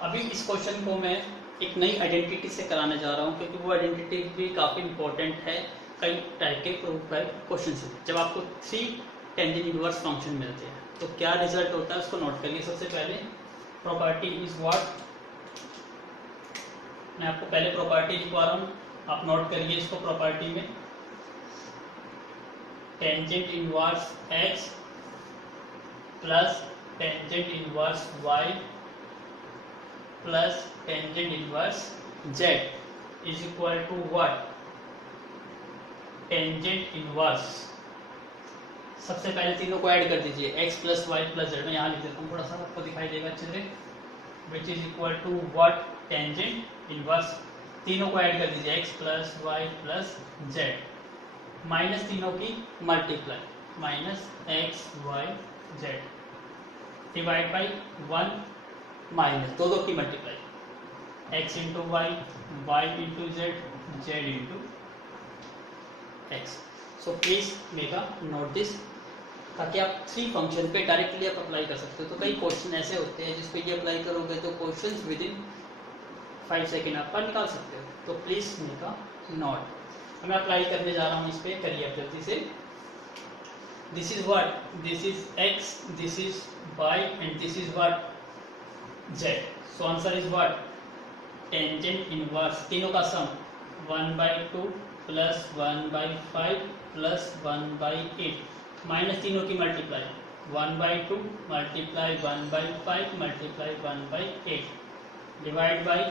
अभी इस क्वेश्चन को मैं एक नई आइडेंटिटी से कराने जा रहा हूँ, क्योंकि वो आइडेंटिटी भी काफ़ी इंपॉर्टेंट है कई टाइप के प्रूफ है क्वेश्चन से। जब आपको 3 टेंजेंट इनवर्स फंक्शन मिलते हैं तो क्या रिजल्ट होता है उसको नोट करिए। सबसे पहले प्रॉपर्टी इज व्हाट, मैं आपको पहले प्रॉपर्टी लिखवा रहा हूँ, आप नोट करिए इसको। प्रॉपर्टी में tangent inverse x plus tangent inverse y plus tangent inverse z is equal to what, tangent inverse. सबसे पहले तीनों को ऐड कर दीजिए, x plus y plus z. मैं यहाँ लिख देता हूँ, थोड़ा सा आपको दिखाई देगा अच्छे से। Which is equal to what, tangent inverse. तीनों को ऐड कर दीजिए, x plus y plus z minus तीनों की multiply, minus x y z divide by 1 minus दो की multiply, x into y, y into z, z into x. So please make a note this, ताकि आप 3 function पे directly आप apply कर सकते हो। तो कई क्वेश्चन ऐसे होते हैं जिस पे ये अप्लाई करोगे तो क्वेश्चन विद इन 5 सेकेंड आपका निकाल सकते हो। तो प्लीज मेक अ नोट। मैं अप्लाई करने जा रहा हूँ इस पे, करिए आप जल्दी से। This is what, this is x, this is y and this is what, z। So answer is what, tangent inverse, तीनों का सम 1/2 प्लस 1/5 प्लस 1/8 माइनस तीनों की multiply, 1/2 multiply 1/5 multiply 1/8 divide by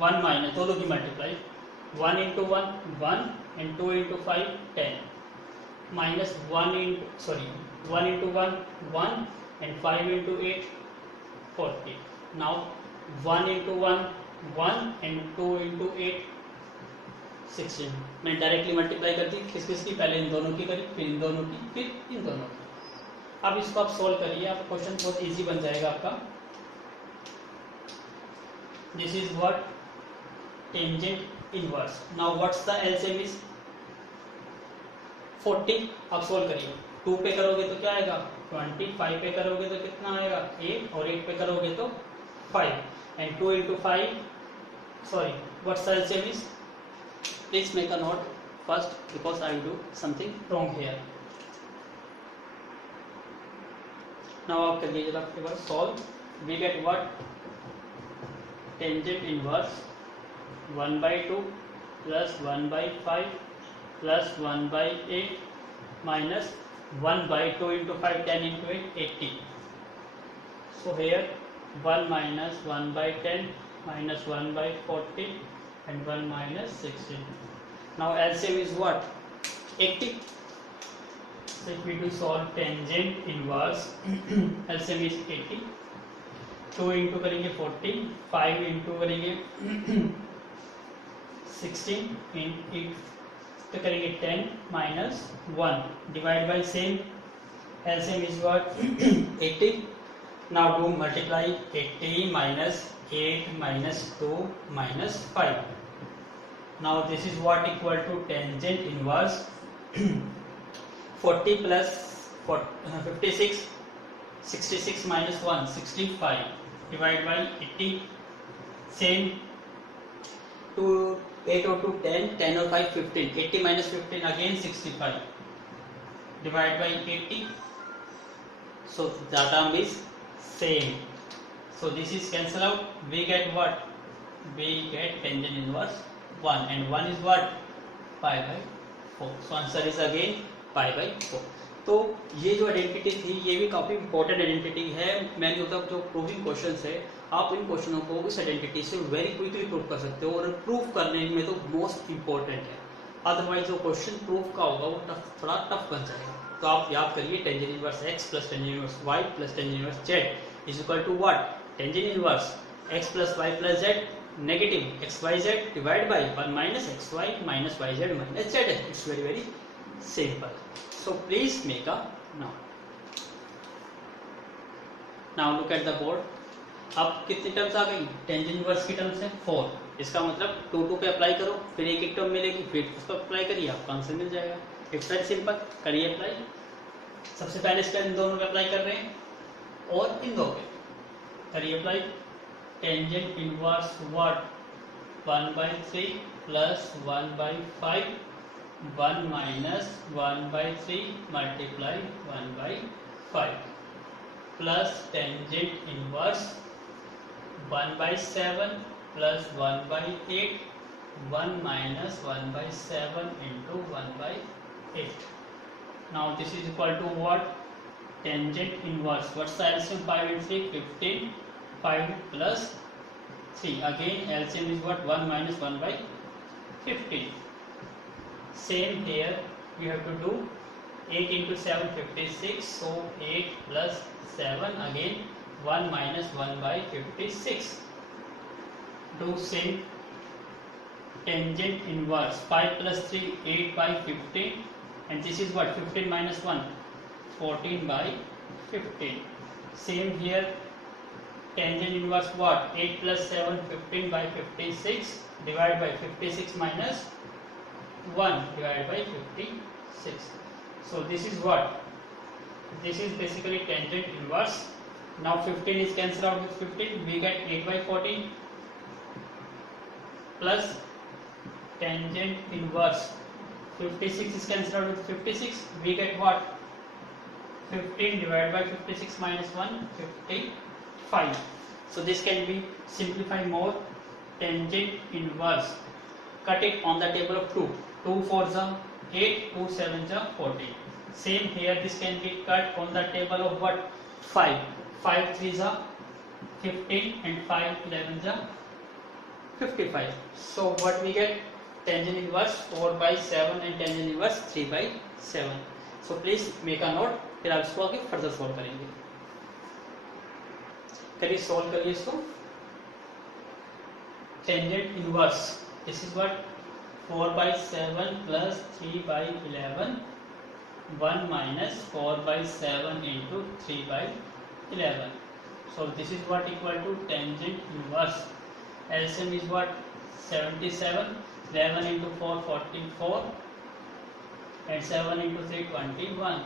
1 minus दोनों की multiply, 1 into 1 1 and 2 into 5 10 minus 1 into 1 into 1 1 and 5 into 8 40। Now 1 into 1 1 and 2 into 8 16। मैं directly multiply कर दी, किस किस की, पहले इन दोनों की करी, फिर इन दोनों की, फिर इन दोनों की। अब इसको आप सोल्व करिए, आप क्वेश्चन बहुत इजी बन जाएगा आपका। This is what, tangent inverse. Now what's the LCM is 40। आप सोल्व करिए, 2 पे करोगे तो क्या आएगा 20, 5 पे करोगे तो कितना आएगा 8, और 8 पे करोगे तो 5 and 2 into 5, sorry what's the LCM is, please make a note first because I will do something wrong here. Now आप करिए जब आपके पास solve, we get what, tangent inverse 1/2 plus 1/5 plus 1/8 minus 1/2 into 5 10 into 8 80. So here 1 minus 1/10 minus 1/40 and 1 minus 16. Now LCM is what, 80. So if we do solve tangent inverse LCM is 80. 2 into करेंगे 40, 5 into करेंगे 16 तो करेंगे 10 minus 1 divide by same, LCM is what 80. Now do multiply 80 minus 8 minus 2 minus 5. Now this is what equal to tangent inverse 40 plus 56, 66 minus 1 65 divided by 80, same 2 8 or 2 10, 10 or 5 15, 80 minus 15 again 65 divided by 80. So the term is same. So this is cancel out, we get what, we get tangent inverse 1 and 1 is what, pi by 4. So answer is again pi by 4. तो ये जो identity थी ये भी काफ़ी important identity है। मैंने मतलब जो प्रूविंग क्वेश्चन है, आप इन क्वेश्चनों को इस आइडेंटिटी से वेरी क्विकली प्रूव कर सकते हो, और प्रूव करने में तो मोस्ट इंपॉर्टेंट है। अदरवाइज जो क्वेश्चन प्रूव का होगा वो थोड़ा टफ बन जाएगा। तो आप याद करिए, tangent inverse x plus tangent inverse y plus tangent inverse z is equal to what, tangent inverse x plus y plus z negative xyz divided by 1 minus xy minus yz minus z. It's very very simple. So please make a note. Now look at the board. अब कितनी terms आ गई, tangent inverse की terms है 4, इसका मतलब 2 पे apply करो, फिर एक टर्म मिलेगी, फिर उस पर अप्लाई करिए, आपका आंसर मिल जाएगा। इट्स वेरी सिंपल, करिए अप्लाई। सबसे पहले इसका इन दोनों पे अप्लाई कर रहे हैं और इन दो पे करिए apply. Tangent inverse what 1/3 plus 1/5 1 minus 1/3 multiply 1/5 plus tangent inverse 1/7 plus 1/8 1 minus 1/7 into 1/8. Now this is equal to what? Tangent inverse. What's the LCM? 5 and 3, 15. 5 plus 3. Again LCM is what? 1 minus 1/15. Same here, we have to do 8 into 7, 56. So 8 plus 7, again 1 minus 1/56. Do same. Tangent inverse 5 plus 3 8/15, and this is what? 15 minus 1 14/15. Same here, tangent inverse what? 8 plus 7 15/56 divided by 56 minus 1 divided by 56. So this is what? This is basically tangent inverse. Now 15 is cancelled out with 15, we get 8/14 plus tangent inverse 56 is cancelled out with 56, we get what? 15 divided by 56 minus 1 55. So this can be simplified more. Tangent inverse, cut it on the table of 2. 2 4s are 8, 2 7s are 14. Same here, this can be cut on the table of what? 5. 5 3s are 15 and 5 11s are 55. So what we get? Tangent inverse 4/7 and tangent inverse 3/7. So please make a note, फिर आप इसको आगे further solve करेंगे। करिए solve करिए इसको। Tangent inverse, this is what? 4/7 plus 3/11 1 minus 4/7 into 3/11. So this is what equal to tangent inverse. LCM is what? 77. 11 into 4 44 and 7 into 3 21.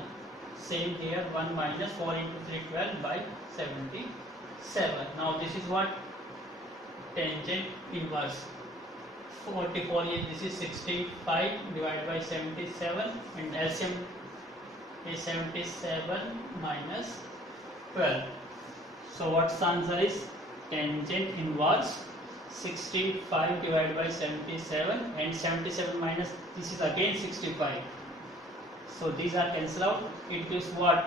Same here, 1 minus 4 into 3 12 by 77. Now this is what? Tangent inverse 44 is, this is 65 divided by 77, and LCM is 77 minus 12. So what's the answer is? Tangent inverse 65 divided by 77, and 77 minus this is again 65. So these are cancelled out. It gives what?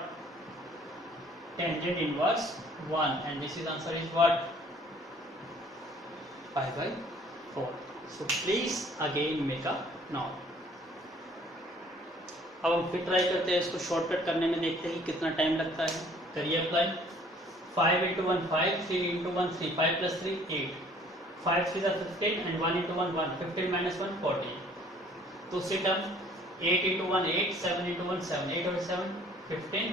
Tangent inverse 1, and this is answer is what? 5/4. So please again make a note. अब हम फिर try करते हैं इसको shortcut करने में, देखते हैं कितना टाइम लगता है। करिए apply. 5 into 1 5, 3 into 1 3, 5 plus 3 8, 5 3 are 15 and 1 into 1 1, 15 minus 1 14. तो सी टर्म 8 into 1 8, 7 into 1 7, 8 और 7 15,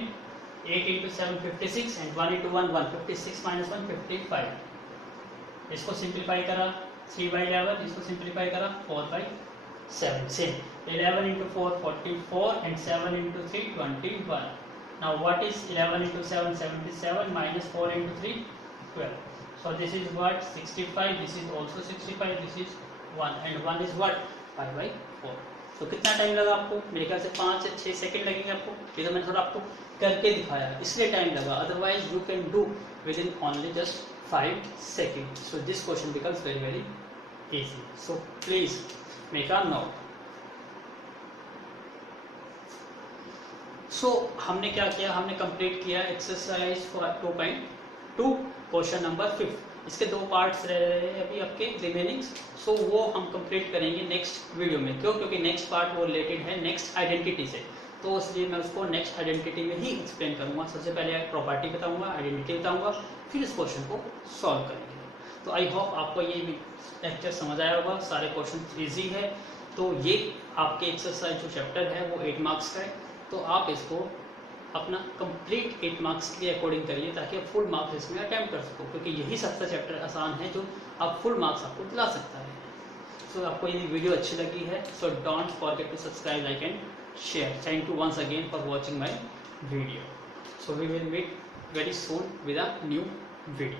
8 into 7 56 and 1 into 1 1, 56 minus 1 55. इसको सिंप्लीफाई करा 3/11, इसको सिंप्लीफाई करा 4/7. Same 11 into 4 44 and 7 into 3 21. Now what is 11 into 7 77 minus 4 into 3 12. So this is what? 65. This is also 65. This is 1 and 1 is what? 5/4. तो कितना time लगा आपको? मेरे ख्याल से 5 से 6 सेकंड लगेंगे आपको। ये तो मैंने थोड़ा आपको करके दिखाया इसलिए टाइम लगा, otherwise you can do with in only just 5 seconds. So this question becomes very easy. So please make a note. So हमने क्या किया? हमने कंप्लीट किया एक्सरसाइज 2.2 क्वेश्चन नंबर 5. इसके 2 पार्ट्स रह रहे हैं अभी आपके रिमेनिंग, सो वो हम कंप्लीट करेंगे नेक्स्ट वीडियो में। क्यों? क्योंकि नेक्स्ट पार्ट वो रिलेटेड है नेक्स्ट आइडेंटिटी से, तो इसलिए मैं उसको नेक्स्ट आइडेंटिटी में ही एक्सप्लेन करूंगा। सबसे पहले प्रॉपर्टी बताऊंगा, आइडेंटिटी बताऊंगा, फिर इस क्वेश्चन को सॉल्व करेंगे। तो आई होप आपको ये लेक्चर समझ आया होगा, सारे क्वेश्चन ईजी है। तो ये आपके एक्सरसाइज जो चैप्टर है वो 8 मार्क्स का है, तो आप इसको अपना कंप्लीट 8 मार्क्स के अकॉर्डिंग करिए ताकि आप फुल मार्क्स इसमें अटेम्प्ट कर सको, क्योंकि यही सबसे चैप्टर आसान है जो आप फुल मार्क्स आपको दिला सकता है। सो आपको ये वीडियो अच्छी लगी है, so don't forget to subscribe, like and share. Thank you once again for watching my video. So we will meet very soon with a new video.